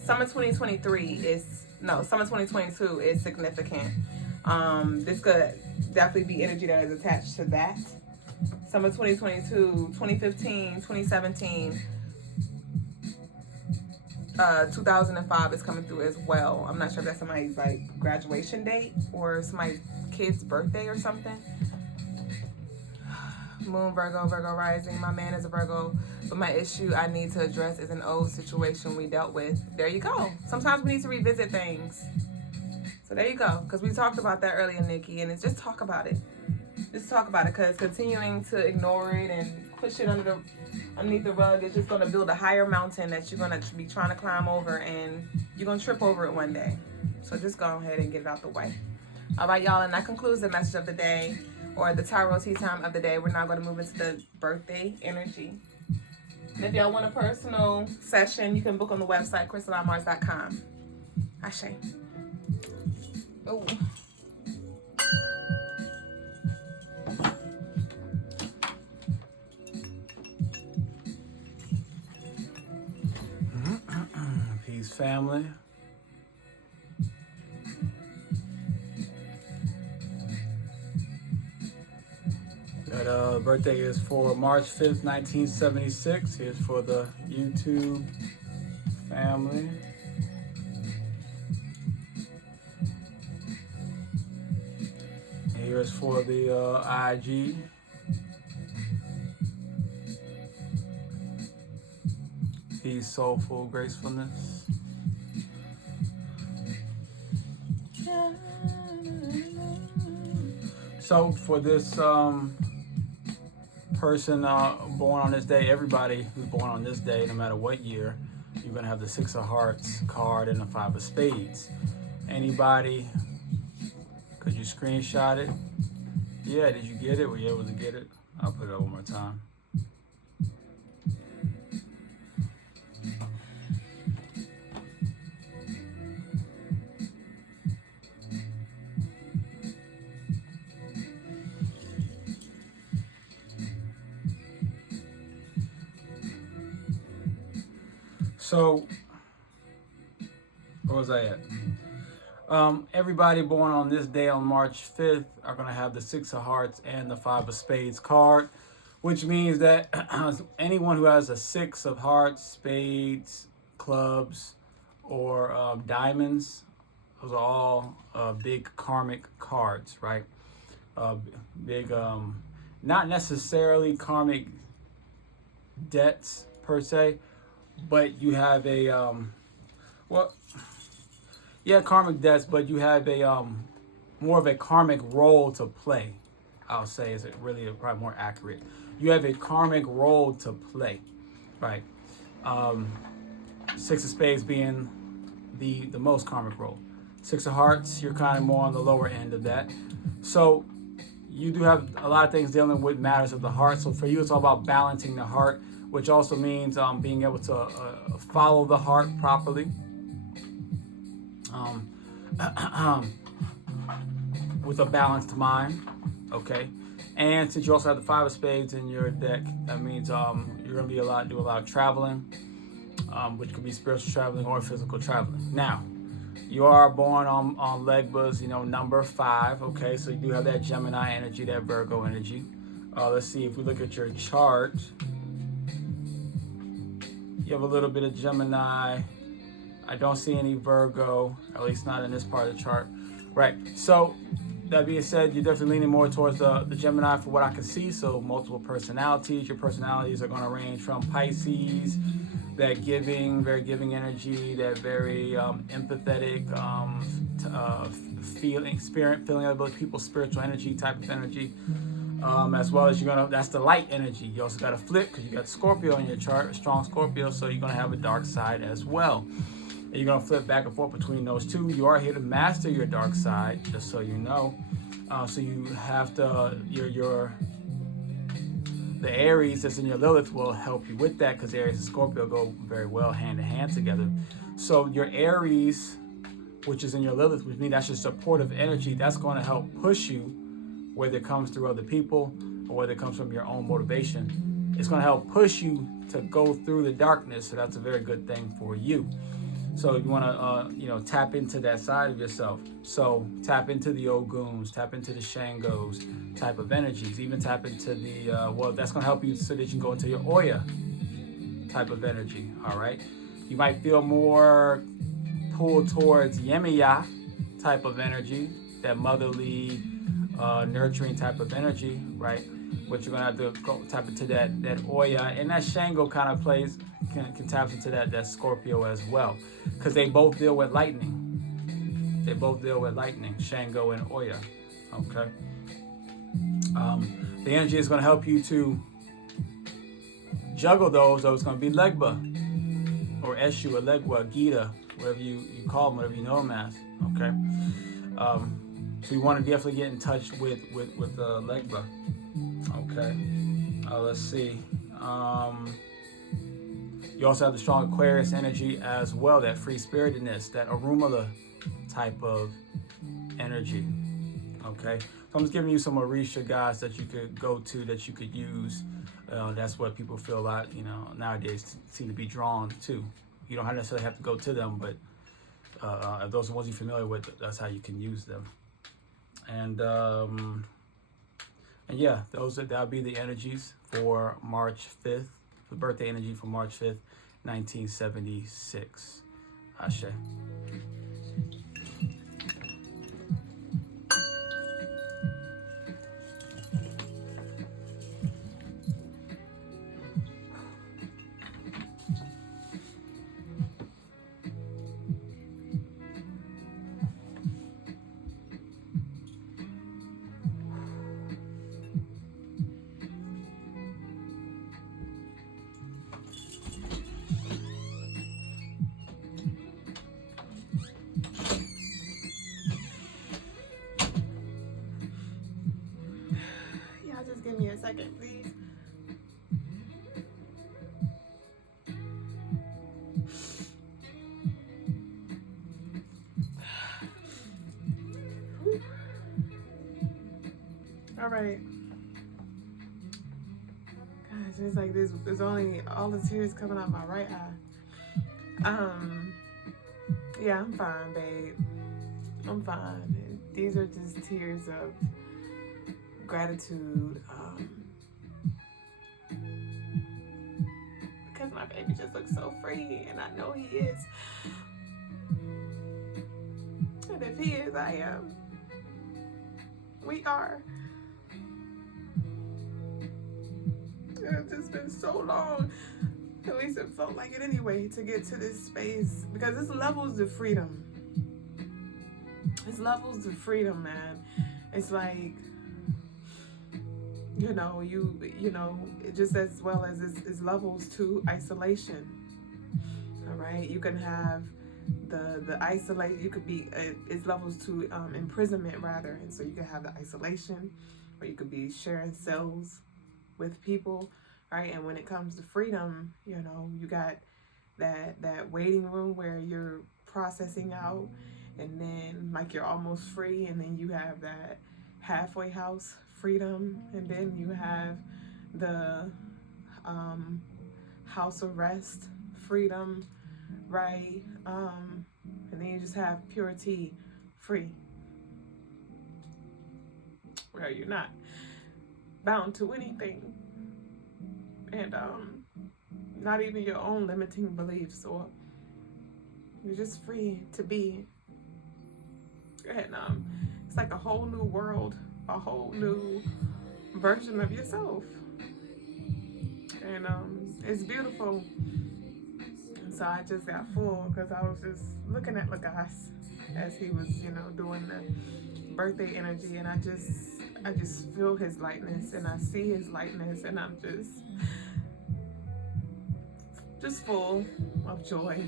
summer 2022 is significant. This could definitely be energy that is attached to that. Summer 2022, 2015, 2017, 2005 is coming through as well. I'm not sure if that's somebody's like graduation date or somebody's kid's birthday or something. Moon Virgo rising. My man is a Virgo, but my issue I need to address is an old situation we dealt with. There you go. Sometimes we need to revisit things. So there you go. Because we talked about that earlier, Nikki, and it's just talk about it. Just talk about it, because continuing to ignore it and push it underneath the rug is just going to build a higher mountain that you're going to be trying to climb over, and you're going to trip over it one day. So just go ahead and get it out the way. All right, y'all, and that concludes the message of the day, or the tarot tea time of the day. We're now going to move into the birthday energy. And if y'all want a personal session, you can book on the website, crystalinemars.com. Ashe. Oh. Peace, family. That birthday is for March 5th, 1976. Here's for the YouTube family. And here's for the IG. Peace, soulful gracefulness. So for this person born on this day, everybody who's born on this day, no matter what year, you're going to have the Six of Hearts card and the Five of Spades. Anybody, could you screenshot it? Yeah, did you get it? Were you able to get it? I'll put it up one more time. So, where was I at? Everybody born on this day on March 5th are going to have the Six of Hearts and the Five of Spades card, which means that anyone who has a Six of Hearts, Spades, Clubs, or Diamonds, those are all big karmic cards, right? Big, not necessarily karmic debts per se, but you have a karmic debts, but you have a more of a karmic role to play. I'll say is it really probably more accurate. You have a karmic role to play, right? Six of Spades being the most karmic role. Six of Hearts, you're kind of more on the lower end of that. So you do have a lot of things dealing with matters of the heart. So for you, it's all about balancing the heart, which also means being able to follow the heart properly. With a balanced mind, okay? And since you also have the Five of Spades in your deck, that means you're going to do a lot of traveling, which could be spiritual traveling or physical traveling. Now, you are born on Legbas, number 5, okay? So you do have that Gemini energy, that Virgo energy. Let's see, if we look at your chart, you have a little bit of Gemini. I don't see any Virgo, at least not in this part of the chart. Right, so that being said, you're definitely leaning more towards the Gemini for what I can see. So multiple personalities. Your personalities are going to range from Pisces that giving, very giving energy, that very empathetic, feeling other people's spiritual energy type of energy. As well as that's the light energy. You also got to flip because you got Scorpio in your chart, a strong Scorpio, so you're going to have a dark side as well. And you're going to flip back and forth between those two. You are here to master your dark side, just so you know. So you have to, the Aries that's in your Lilith will help you with that, because Aries and Scorpio go very well hand in hand together. So your Aries, which is in your Lilith, which means that's your supportive energy, that's going to help push you, whether it comes through other people or whether it comes from your own motivation. It's going to help push you to go through the darkness, so that's a very good thing for you. So you want to, tap into that side of yourself. So tap into the Oguns, tap into the Shangos type of energies. Even tap into the, that's going to help you so that you can go into your Oya type of energy, all right? You might feel more pulled towards Yemiya type of energy, that motherly, nurturing type of energy, right? But you're gonna have to go tap into that Oya, and that Shango kind of plays can tap into that Scorpio as well, because they both deal with lightning. They both deal with lightning, Shango and Oya. Okay. The energy is gonna help you to juggle those. So it's gonna be Legba or Eshu or Legwa, Gita, whatever you call them, whatever you know them as. Okay. So you want to definitely get in touch with Legba. Okay. Let's see. You also have the strong Aquarius energy as well, that free-spiritedness, that Arumala type of energy. Okay. So I'm just giving you some Orisha guides that you could go to, that you could use. That's what people feel like, nowadays seem to be drawn to. You don't necessarily have to go to them, but if those are ones you're familiar with, that's how you can use them. And yeah, that'll be the energies for March 5th, the birthday energy for March 5th, 1976. Ashe. Give me a second, please. All right. Gosh, it's like there's only all the tears coming out my right eye. Yeah, I'm fine, babe. I'm fine. These are just tears of gratitude, because my baby just looks so free, and I know he is. And if he is, I am. We are. It's just been so long, at least it felt like it anyway, to get to this space, because it's levels of freedom. It's levels of freedom, man. It's like, you know, just as well as it's levels to isolation. All right, you can have the isolate. You could be it's levels to imprisonment rather, and so you can have the isolation, or you could be sharing cells with people, right? And when it comes to freedom, you got that waiting room where you're processing out, and then like you're almost free, and then you have that halfway house freedom, and then you have the house of rest freedom, right? And then you just have purity free, where you're not bound to anything, and not even your own limiting beliefs, or you're just free to be. And it's like a whole new world, a whole new version of yourself, and it's beautiful. So I just got full because I was just looking at Logas as he was, doing the birthday energy, and I just feel his lightness, and I see his lightness, and I'm just full of joy.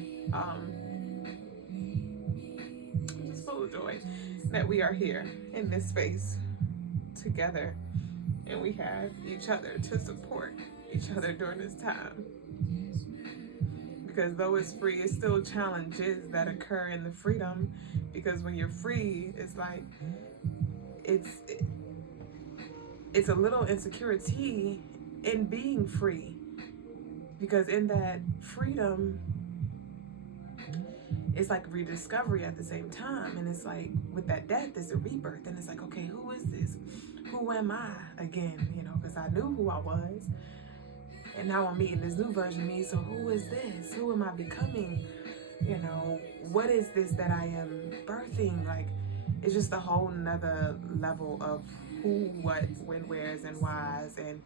Just full of joy that we are here in this space together, and we have each other to support each other during this time. Because though it's free, it's still challenges that occur in the freedom. Because when you're free, it's like it's a little insecurity in being free. Because in that freedom, it's like rediscovery at the same time. And it's like with that death, there's a rebirth. And it's like, okay, who is this? Who am I again? Because I knew who I was. And now I'm meeting this new version of me. So who is this? Who am I becoming? What is this that I am birthing? Like, it's just a whole nother level of who, what, when, where's, and why's. And,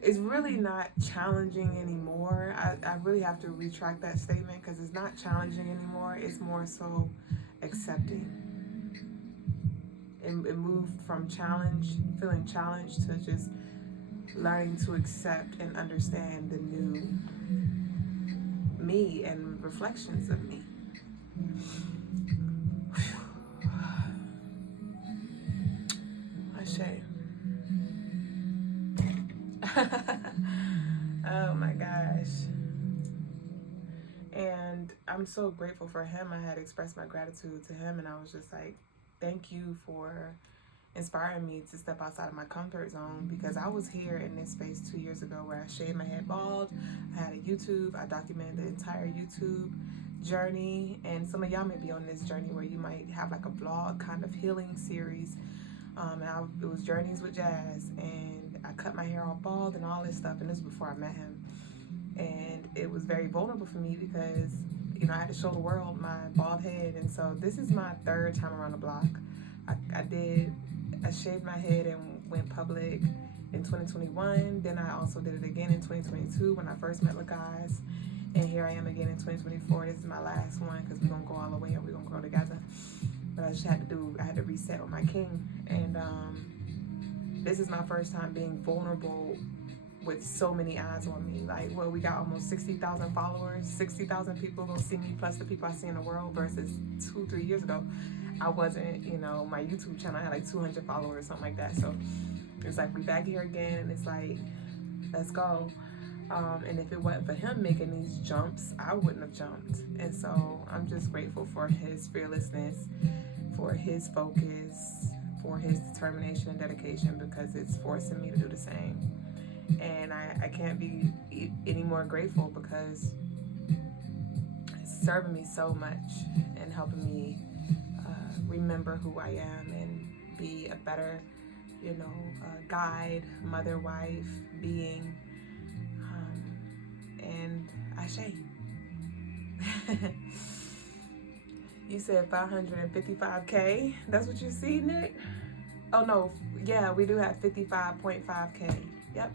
it's really not challenging anymore. I really have to retract that statement because it's not challenging anymore. It's more so accepting. It moved from feeling challenged, to just learning to accept and understand the new me and reflections of me. Ashe. Oh my gosh. And I'm so grateful for him. I had expressed my gratitude to him, and I was just like, thank you for inspiring me to step outside of my comfort zone, because I was here in this space 2 years ago where I shaved my head bald. I had a YouTube. I documented the entire YouTube journey, and some of y'all may be on this journey where you might have like a vlog kind of healing series. It was Journeys with Jazz, and I cut my hair all bald and all this stuff, and this was before I met him. And it was very vulnerable for me because I had to show the world my bald head. And so this is my third time around the block. I shaved my head and went public in 2021. Then I also did it again in 2022 when I first met Logas. And here I am again in 2024. This is my last one because we're going to go all the way and we're going to grow together. But I had to reset with my king. And this is my first time being vulnerable with so many eyes on me. Like, we got almost 60,000 followers, 60,000 people gonna see me, plus the people I see in the world, versus 2-3 years ago. I wasn't, my YouTube channel, I had like 200 followers, something like that. So it's like, we back here again, and it's like, let's go. And if it wasn't for him making these jumps, I wouldn't have jumped. And so I'm just grateful for his fearlessness, for his focus, for his determination and dedication, because it's forcing me to do the same. And I can't be any more grateful because it's serving me so much and helping me remember who I am and be a better, guide, mother, wife, being. And Ashe. You said 555K. That's what you see, Nick? Oh no, yeah, we do have 55.5K. Yep.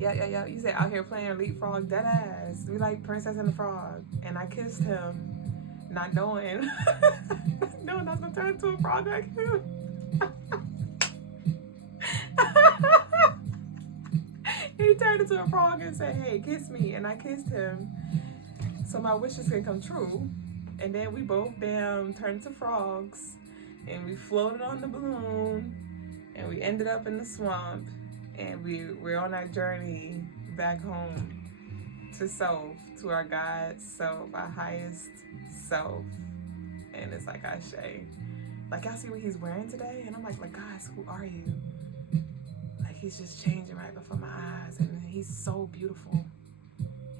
Yeah. You said out here playing leapfrog, dead ass. We like Princess and the Frog. And I kissed him, not knowing I was gonna turn into a frog like him. He turned into a frog and said, hey, kiss me. And I kissed him so my wishes can come true. And then we both turned into frogs, and we floated on the balloon, and we ended up in the swamp, and we're on our journey back home to self, to our God self, our highest self. And it's like, Ashe. Like, y'all see what he's wearing today? And I'm like, guys, who are you? Like, he's just changing right before my eyes, and he's so beautiful.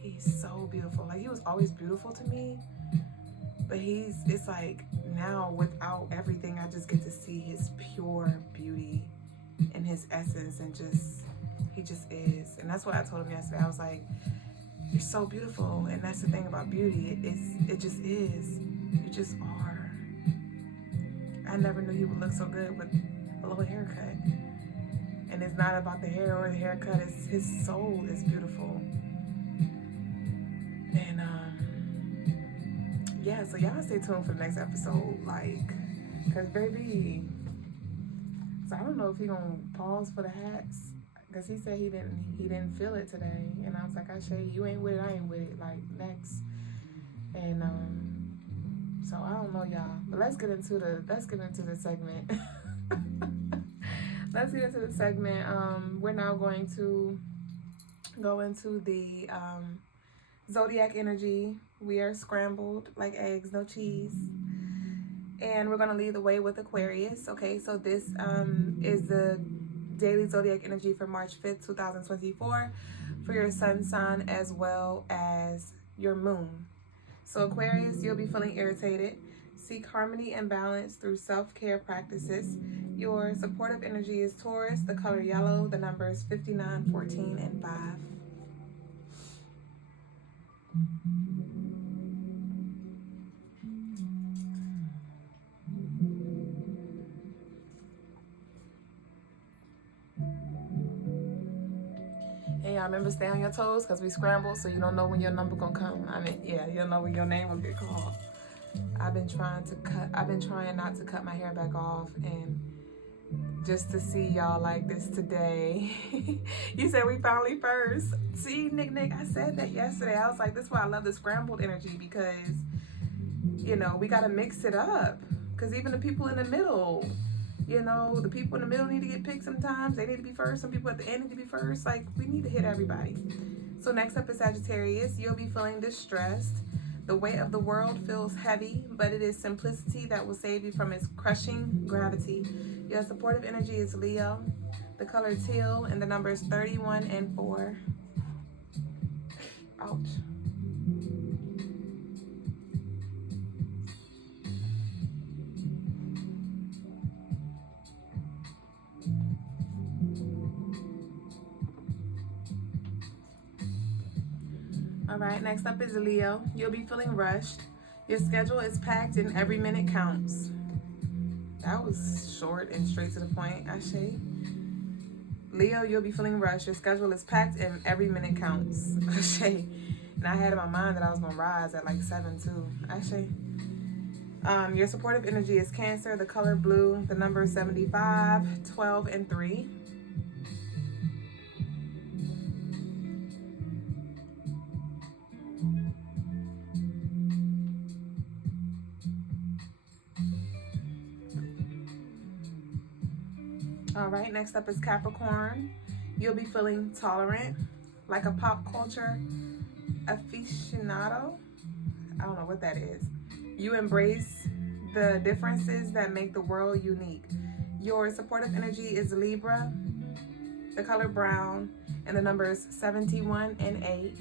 He's so beautiful. Like, he was always beautiful to me, but it's like now without everything, I just get to see his pure beauty and his essence, and he just is. And that's what I told him yesterday. I was like, you're so beautiful. And that's the thing about beauty. It just is. You just are. I never knew he would look so good with a little haircut. And it's not about the hair or the haircut. It's his soul is beautiful. And yeah, so y'all stay tuned for the next episode. Like, cause baby, so I don't know if he gonna pause for the hats. Cause he said he didn't feel it today. And I was like, Ashay, you ain't with it, I ain't with it. Like, next. And so I don't know, y'all. But let's get into the segment. Let's get into the segment. We're now going to go into the zodiac energy. We are scrambled like eggs, no cheese. And we're going to lead the way with Aquarius. Okay, so this is the daily zodiac energy for March 5th, 2024 for your sun sign as well as your moon. So Aquarius, you'll be feeling irritated. Seek harmony and balance through self-care practices. Your supportive energy is Taurus, the color yellow, the numbers 59, 14, and 5. And y'all remember, stay on your toes because we scramble, so you don't know when your number gonna come. I mean, yeah, you'll know when your name will get called. I've been trying not to cut my hair back off, and just to see y'all like this today. You said we finally first. See, Nick, I said that yesterday. I was like, this is why I love the scrambled energy, because, you know, we gotta mix it up. Because even the people in the middle, you know, the people in the middle need to get picked sometimes. They need to be first. Some people at the end need to be first. Like, we need to hit everybody. So next up is Sagittarius. You'll be feeling distressed. The weight of the world feels heavy, but it is simplicity that will save you from its crushing gravity. Your supportive energy is Leo, the color teal, and the numbers 31 and 4. Ouch. All right, next up is Leo. You'll be feeling rushed. Your schedule is packed and every minute counts. That was short and straight to the point, Ashay. Leo, you'll be feeling rushed. Your schedule is packed and every minute counts, Ashay. And I had in my mind that I was going to rise at like 7 too, Ashay. Your supportive energy is Cancer, the color blue, the number 75, 12, and 3. All right, next up is Capricorn. You'll be feeling tolerant, like a pop culture aficionado. I don't know what that is. You embrace the differences that make the world unique. Your supportive energy is Libra, the color brown, and the numbers 71 and 8.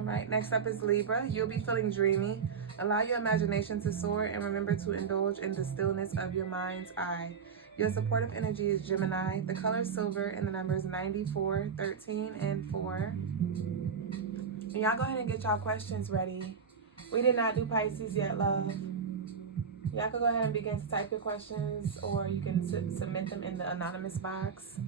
Right, next up is Libra. You'll be feeling dreamy. Allow your imagination to soar and remember to indulge in the stillness of your mind's eye. Your supportive energy is Gemini, the color silver, and the numbers 94, 13, and 4. And y'all go ahead and get y'all questions ready. We did not do Pisces yet, love. Y'all can go ahead and begin to type your questions, or you can submit them in the anonymous box.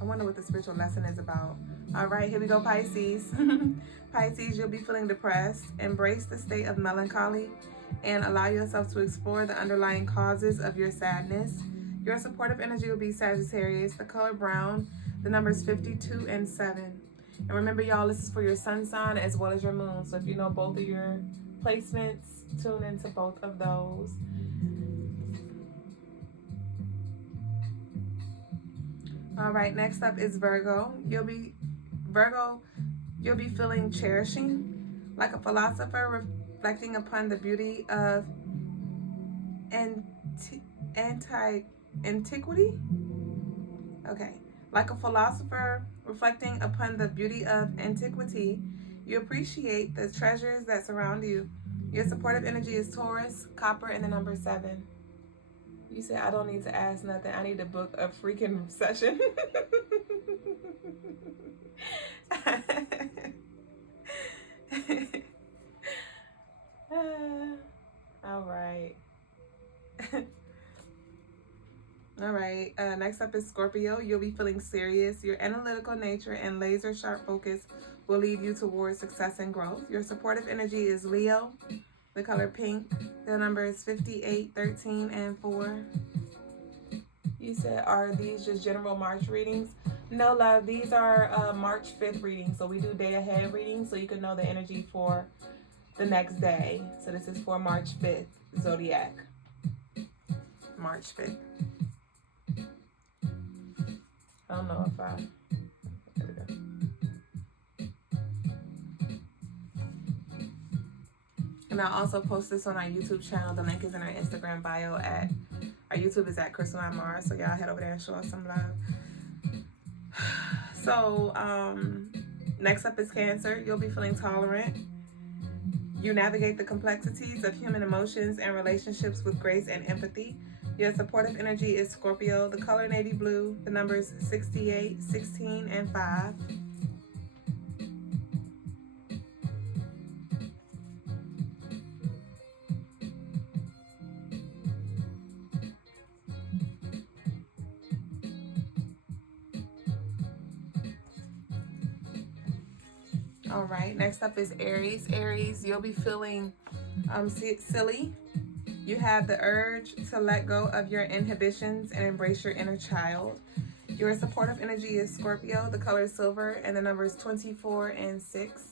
I wonder what the spiritual lesson is about. All right, here we go, Pisces. Pisces, you'll be feeling depressed. Embrace the state of melancholy and allow yourself to explore the underlying causes of your sadness. Your supportive energy will be Sagittarius, the color brown, the numbers 52 and 7. And remember, y'all, this is for your sun sign as well as your moon. So if you know both of your placements, tune into both of those. All right, next up is Virgo. You'll be feeling cherishing, like a philosopher reflecting upon the beauty of antiquity. Okay, like a philosopher reflecting upon the beauty of antiquity, you appreciate the treasures that surround you. Your supportive energy is Taurus, copper, and the number 7. You said, I don't need to ask nothing. I need to book a freaking session. All right. All right. Next up is Scorpio. You'll be feeling serious. Your analytical nature and laser sharp focus will lead you towards success and growth. Your supportive energy is Leo. The color pink. The number is 58, 13, and 4. You said, are these just general March readings? No, love. These are March 5th readings. So we do day ahead readings so you can know the energy for the next day. So this is for March 5th, Zodiac. March 5th. I don't know if I... There we go. And I'll also post this on our YouTube channel. The link is in our Instagram bio at... Our YouTube is at Crystaline Mars, so y'all head over there and show us some love. So, next up is Cancer. You'll be feeling tolerant. You navigate the complexities of human emotions and relationships with grace and empathy. Your supportive energy is Scorpio. The color navy blue. The numbers 68, 16, and 5. All right, next up is Aries. Aries, you'll be feeling silly. You have the urge to let go of your inhibitions and embrace your inner child. Your supportive energy is Scorpio. The color is silver, and the number is 24 and 6.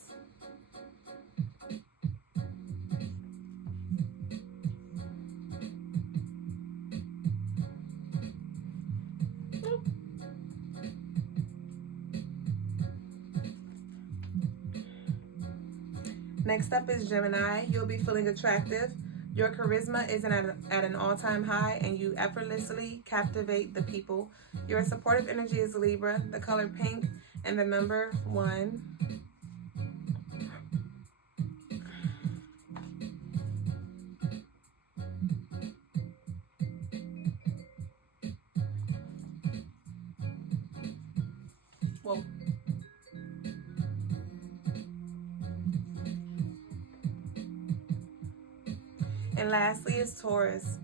Next up is Gemini. You'll be feeling attractive. Your charisma is at an all-time high, and you effortlessly captivate the people. Your supportive energy is Libra, the color pink, and the number 1. Whoa. And lastly is Taurus.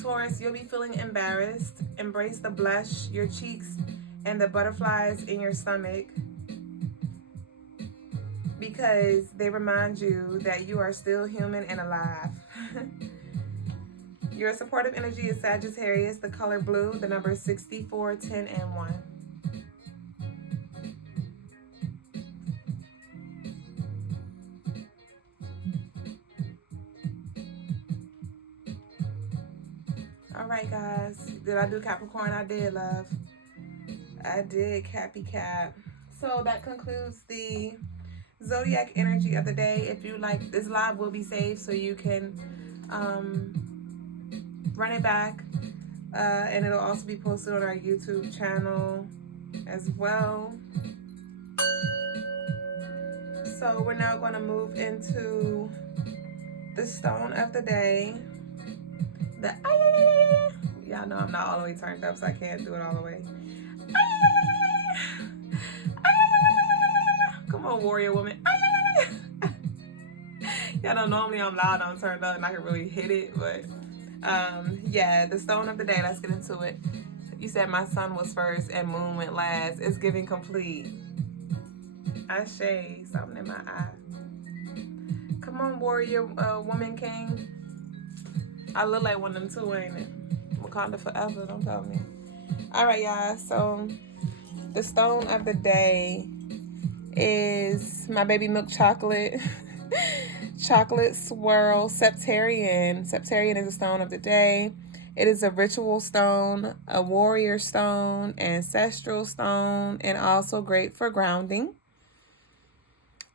Taurus, you'll be feeling embarrassed. Embrace the blush, your cheeks, and the butterflies in your stomach because they remind you that you are still human and alive. Your supportive energy is Sagittarius, the color blue, the number 64, 10, and 1. All right, guys. Did I do Capricorn? I did, love. I did, Cappy Cap. So that concludes the Zodiac energy of the day. If you like, this live will be saved so you can run it back. And it'll also be posted on our YouTube channel as well. So we're now going to move into the stone of the day. Y'all know I'm not all the way turned up, so I can't do it all the way. Come on, warrior woman. Y'all know normally I'm loud, I'm turned up, and I can really hit it. But yeah, the stone of the day. Let's get into it. You said my sun was first and moon went last. It's giving complete. Ashe, something in my eye. Come on, warrior woman king. I look like one of them too, ain't it? Wakanda forever, don't tell me. All right, y'all. So the stone of the day is my baby milk chocolate. Chocolate swirl septarian. Septarian is a stone of the day. It is a ritual stone, a warrior stone, ancestral stone, and also great for grounding.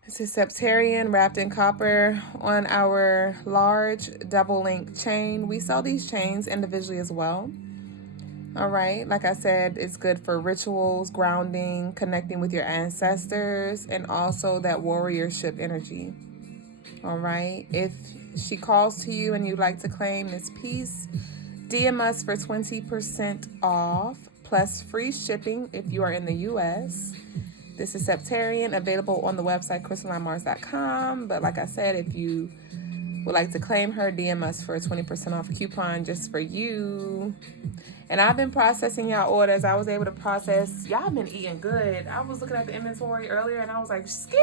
This is septarian wrapped in copper on our large double link chain. We sell these chains individually as well. All right, like I said, it's good for rituals, grounding, connecting with your ancestors, and also that warriorship energy. All right. If she calls to you and you'd like to claim this piece, DM us for 20% off plus free shipping if you are in the U.S. This is Septarian, available on the website crystalinemars.com. But like I said, if you would like to claim her, DM us for a 20% off coupon just for you. And I've been processing y'all orders. I was able to process. Y'all been eating good. I was looking at the inventory earlier and I was like, ski,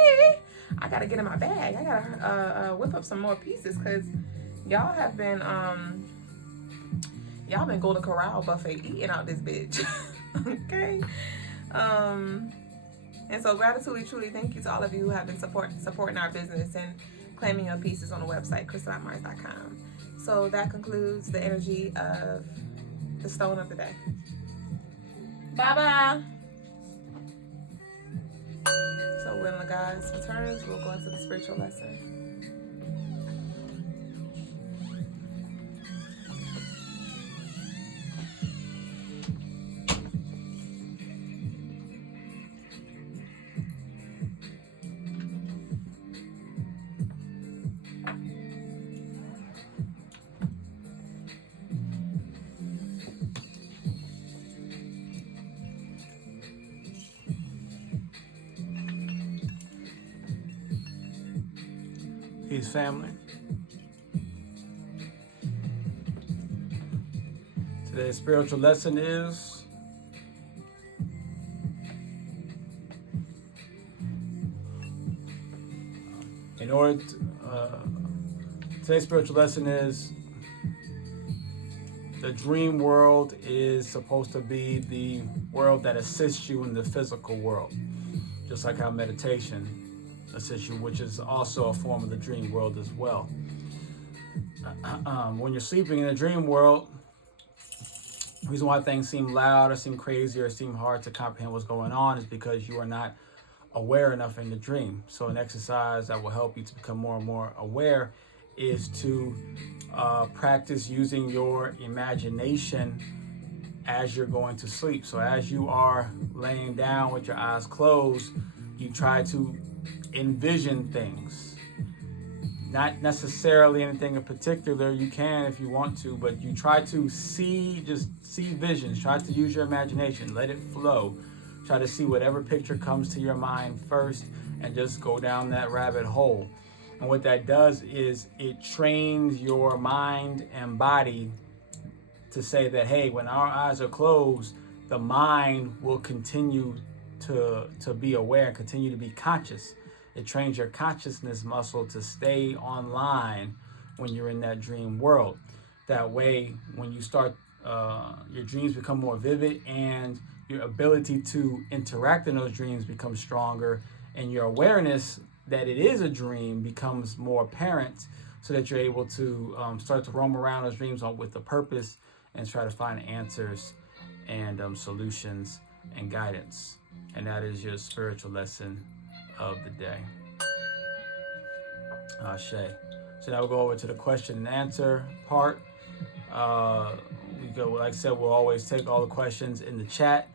I gotta get in my bag. I gotta whip up some more pieces because y'all have been y'all been Golden Corral buffet eating out this bitch. Okay. And so gratitude, truly, thank you to all of you who have been supporting our business and claiming your pieces on the website, crystalinemars.com. So that concludes the energy of the stone of the day. Bye-bye. So when Logas returns, we'll go into the spiritual lesson. Peace, family. Today's spiritual lesson is today's spiritual lesson is the dream world is supposed to be the world that assists you in the physical world, just like how meditation assists you, which is also a form of the dream world as well. When you're sleeping in the dream world, the reason why things seem loud or seem crazy or seem hard to comprehend what's going on is because you are not aware enough in the dream. So an exercise that will help you to become more and more aware is to practice using your imagination as you're going to sleep. So as you are laying down with your eyes closed, you try to envision things. Not necessarily anything in particular. You can if you want to, but you try to see visions. Try to use your imagination. Let it flow. Try to see whatever picture comes to your mind first and just go down that rabbit hole. And what that does is it trains your mind and body to say that, hey, when our eyes are closed, the mind will continue to be aware and continue to be conscious. It trains your consciousness muscle to stay online when you're in that dream world. That way, when you start, your dreams become more vivid and your ability to interact in those dreams becomes stronger, and your awareness that it is a dream becomes more apparent, so that you're able to start to roam around those dreams with a purpose and try to find answers and solutions and guidance. And that is your spiritual lesson of the day. Ashe. So now we'll go over to the question and answer part. Like I said, we'll always take all the questions in the chat.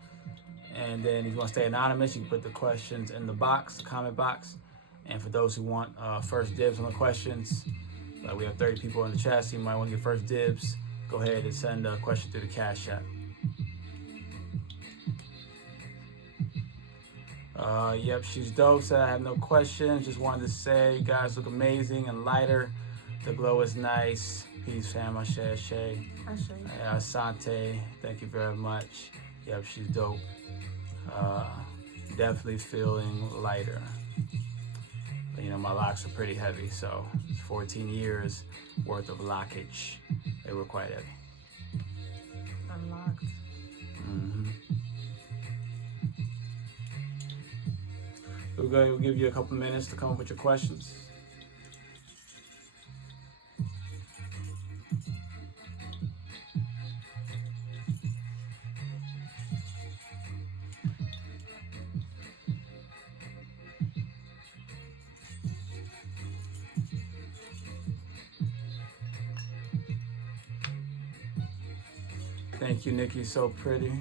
And then if you want to stay anonymous, you can put the questions in the box, the comment box. And for those who want first dibs on the questions, we have 30 people in the chat, so you might want to get first dibs. Go ahead and send a question through the Cash App. Yep, she's dope. Said I have no questions. Just wanted to say, you guys look amazing and lighter. The glow is nice. Peace, fam. Ashe, ashe. Asante. Thank you very much. Yep, she's dope. Definitely feeling lighter. But, my locks are pretty heavy, so it's 14 years worth of lockage. They were quite heavy. Unlocked. Mm-hmm. We'll give you a couple minutes to come up with your questions. Thank you, Nikki. So pretty.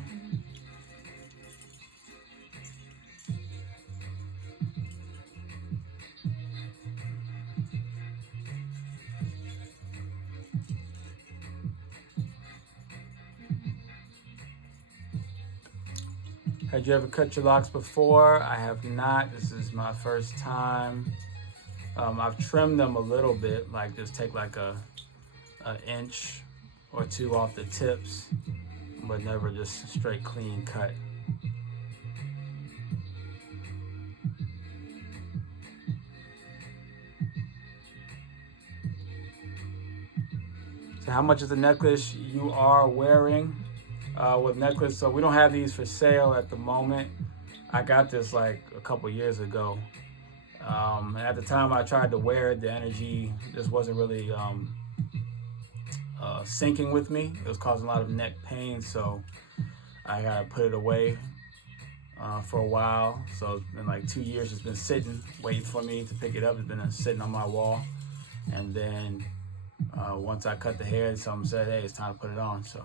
Had you ever cut your locks before? I have not. This is my first time. I've trimmed them a little bit, like just take like an inch or two off the tips, but never just straight clean cut. So how much is the necklace you are wearing? With necklace, so we don't have these for sale at the moment. I got this like a couple years ago. And at the time I tried to wear it, the energy just wasn't really syncing with me. It was causing a lot of neck pain, so I gotta put it away for a while. So it's been like 2 years, it's been sitting, waiting for me to pick it up. It's been sitting on my wall. And then once I cut the hair, someone said, hey, it's time to put it on. So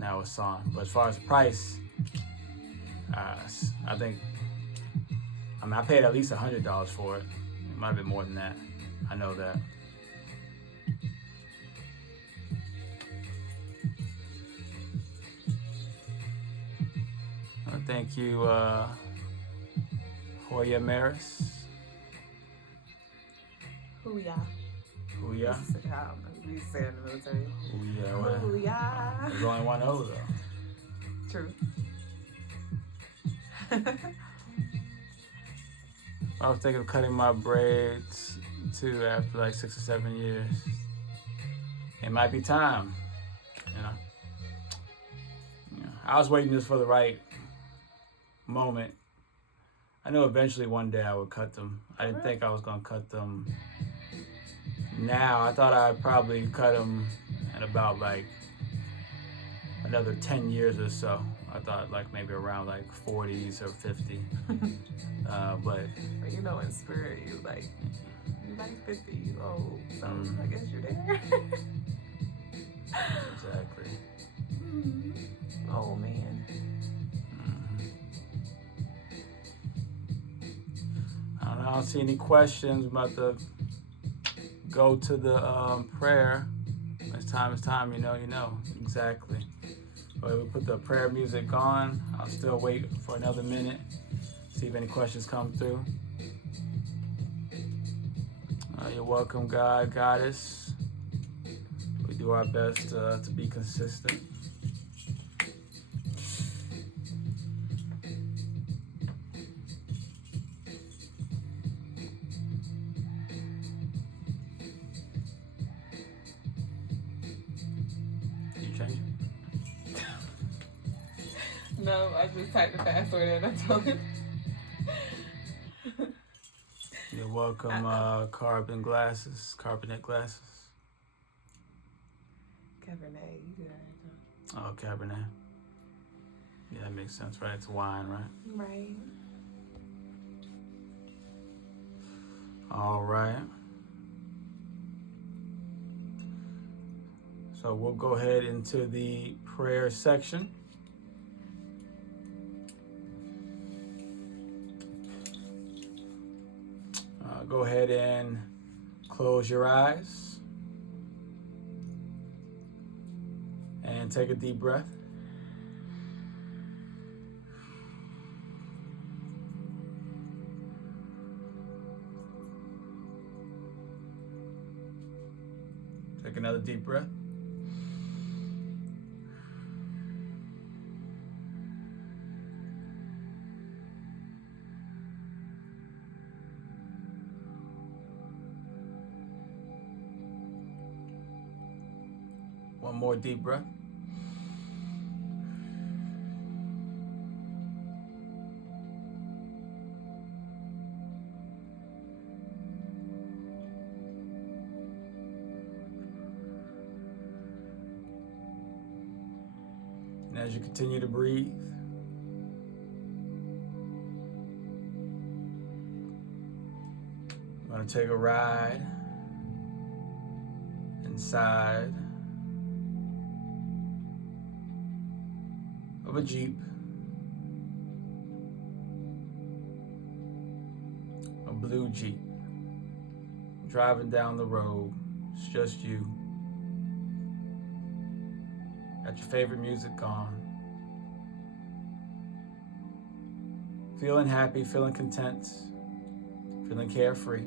now it's on. But as far as the price, I think, I paid at least $100 for it. It might have been more than that. I know that. Thank you, Hoya Maris. Hoo-yah. Hoo-yah? We used to say it in the military. Hoo-yah. Hoo-yah. There's only one O, though. True. I was thinking of cutting my braids, too, after like 6 or 7 years. It might be time, you know. I was waiting just for the right moment. I knew eventually one day I would cut them. I didn't think I was going to cut them now. I thought I'd probably cut them in about like another 10 years or so. I thought like maybe around like 40s or 50. But you know, in spirit, you like 50, you old, so I guess you're there. Exactly. Oh man. I don't see any questions. I'm about to go to the prayer. It's time, you know. Exactly. But we'll put the prayer music on. I'll still wait for another minute, see if any questions come through. You're welcome, God, Goddess. We do our best to be consistent. No, I just typed the password and I told him. You're welcome, carbonate glasses. Cabernet, you do that. Oh, Cabernet. Yeah, that makes sense, right? It's wine, right? Right. All right. So we'll go ahead into the prayer section. Go ahead and close your eyes and take a deep breath. Take another deep breath. One more deep breath. And as you continue to breathe, I'm going to take a ride inside of a Jeep, a blue Jeep, driving down the road. It's just you. Got your favorite music on. feeling happy, feeling content, feeling carefree.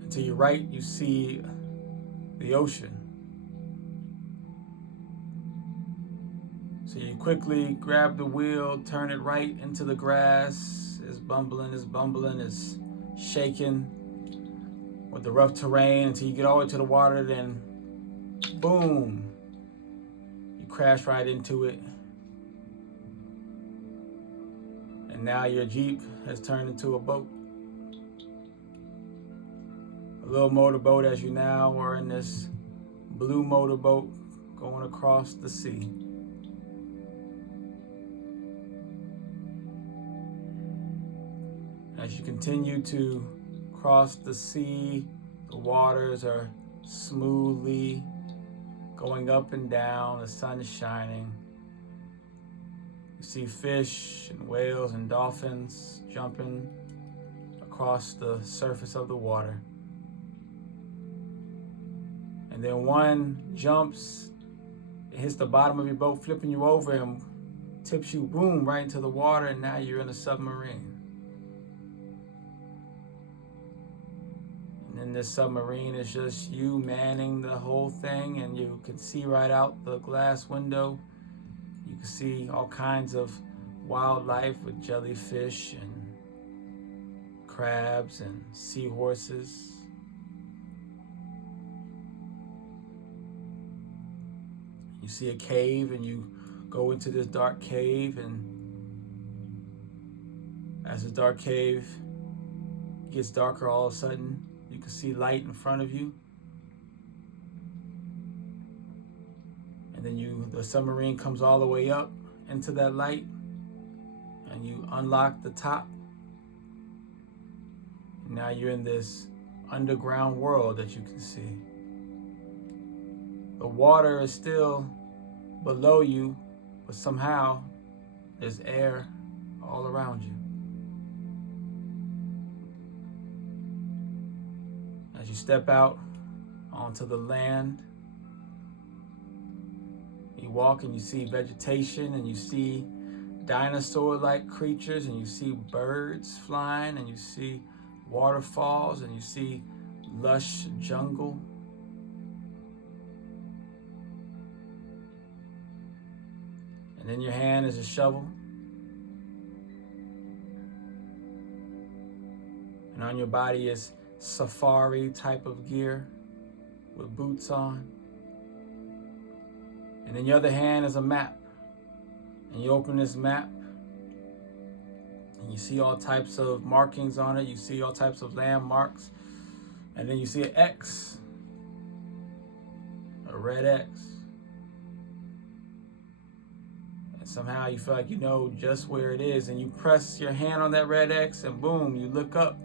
And to your right, you see the ocean. So you quickly grab the wheel, turn it right into the grass. It's bumbling, it's shaking with the rough terrain until you get all the way to the water, then boom, you crash right into it. And now your Jeep has turned into a boat. A little motorboat, as you now are in this blue motorboat going across the sea. As you continue to cross the sea, the waters are smoothly going up and down, the sun is shining. You see fish and whales and dolphins jumping across the surface of the water. And then one jumps, it hits the bottom of your boat, flipping you over and tips you, boom, right into the water, and now you're in a submarine. And this submarine is just you manning the whole thing, and you can see right out the glass window. You can see all kinds of wildlife with jellyfish and crabs and seahorses. You see a cave, and you go into this dark cave, and as the dark cave gets darker, all of a sudden you can see light in front of you. And then the submarine comes all the way up into that light, and you unlock the top. And now you're in this underground world that you can see. The water is still below you, but somehow there's air all around you. As you step out onto the land, you walk and you see vegetation, and you see dinosaur-like creatures, and you see birds flying, and you see waterfalls, and you see lush jungle. And in your hand is a shovel. And on your body is safari type of gear with boots on. And in your other hand is a map. And you open this map, and you see all types of markings on it. You see all types of landmarks. And then you see an X, a red X. And somehow you feel like you know just where it is. And you press your hand on that red X, and boom, you look up.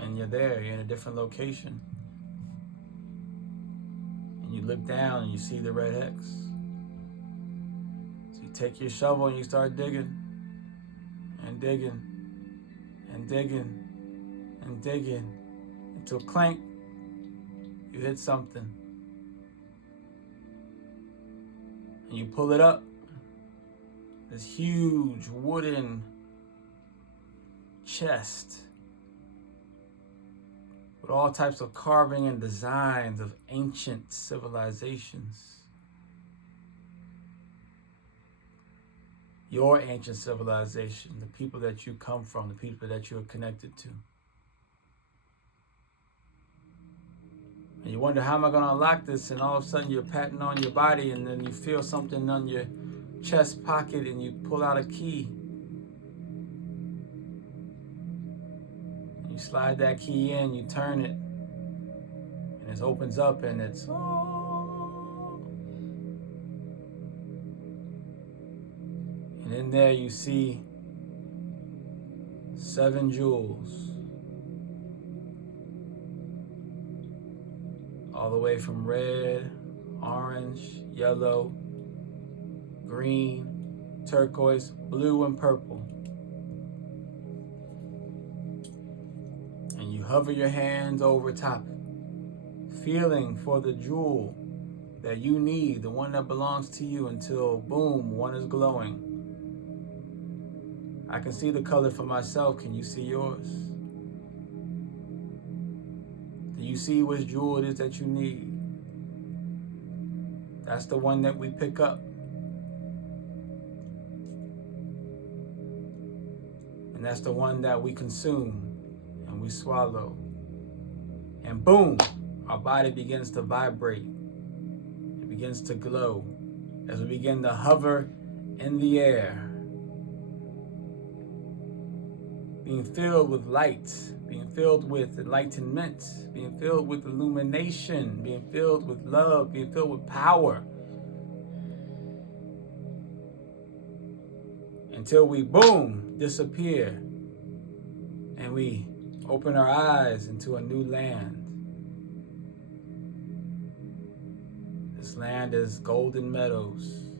And you're there, you're in a different location. And you look down and you see the red X. So you take your shovel and you start digging, and digging, and digging, and digging, until clank, you hit something. And you pull it up, this huge wooden chest with all types of carving and designs of ancient civilizations. Your ancient civilization, the people that you come from, the people that you are connected to. And you wonder, how am I going to unlock this? And all of a sudden you're patting on your body, and then you feel something on your chest pocket, and you pull out a key. You slide that key in, you turn it, and it opens up, and it's and in there you see 7 jewels, all the way from red, orange, yellow, green, turquoise, blue, and purple. And you hover your hands over top, feeling for the jewel that you need, the one that belongs to you, until boom, one is glowing. I can see the color for myself. Can you see yours? Do you see which jewel it is that you need? That's the one that we pick up. And that's the one that we consume and we swallow. And boom, our body begins to vibrate. It begins to glow as we begin to hover in the air. Being filled with light, being filled with enlightenment, being filled with illumination, being filled with love, being filled with power. Until we, boom, disappear and we open our eyes into a new land. This land is golden meadows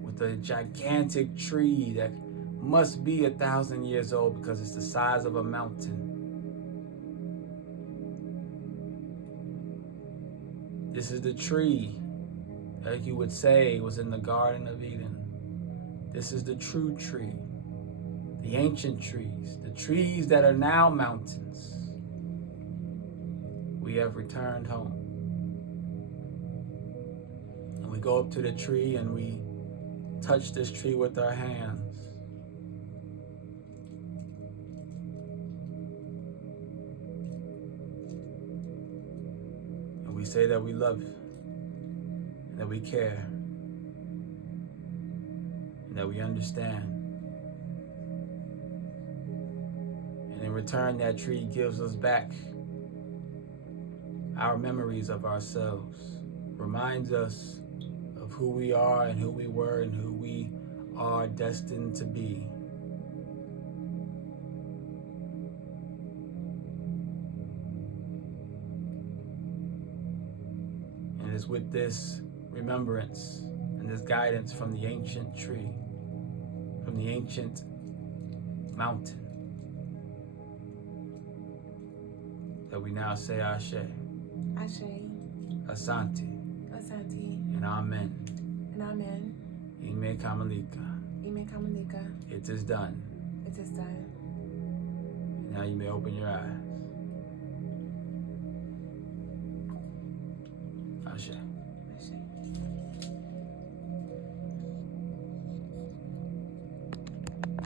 with a gigantic tree that must be 1,000 years old because it's the size of a mountain. This is the tree that you would say was in the Garden of Eden. This is the true tree, the ancient trees, the trees that are now mountains. We have returned home. And we go up to the tree and we touch this tree with our hands. We say that we love, and that we care, and that we understand. And in return, that tree gives us back our memories of ourselves, reminds us of who we are and who we were and who we are destined to be. Is with this remembrance and this guidance from the ancient tree, from the ancient mountain, that we now say Ashe, Ashe, Asante, Asante, and Amen. and Amen. Ime Kamalika. Ime Kamalika. It is done. It is done. Now you may open your eyes. Ashe.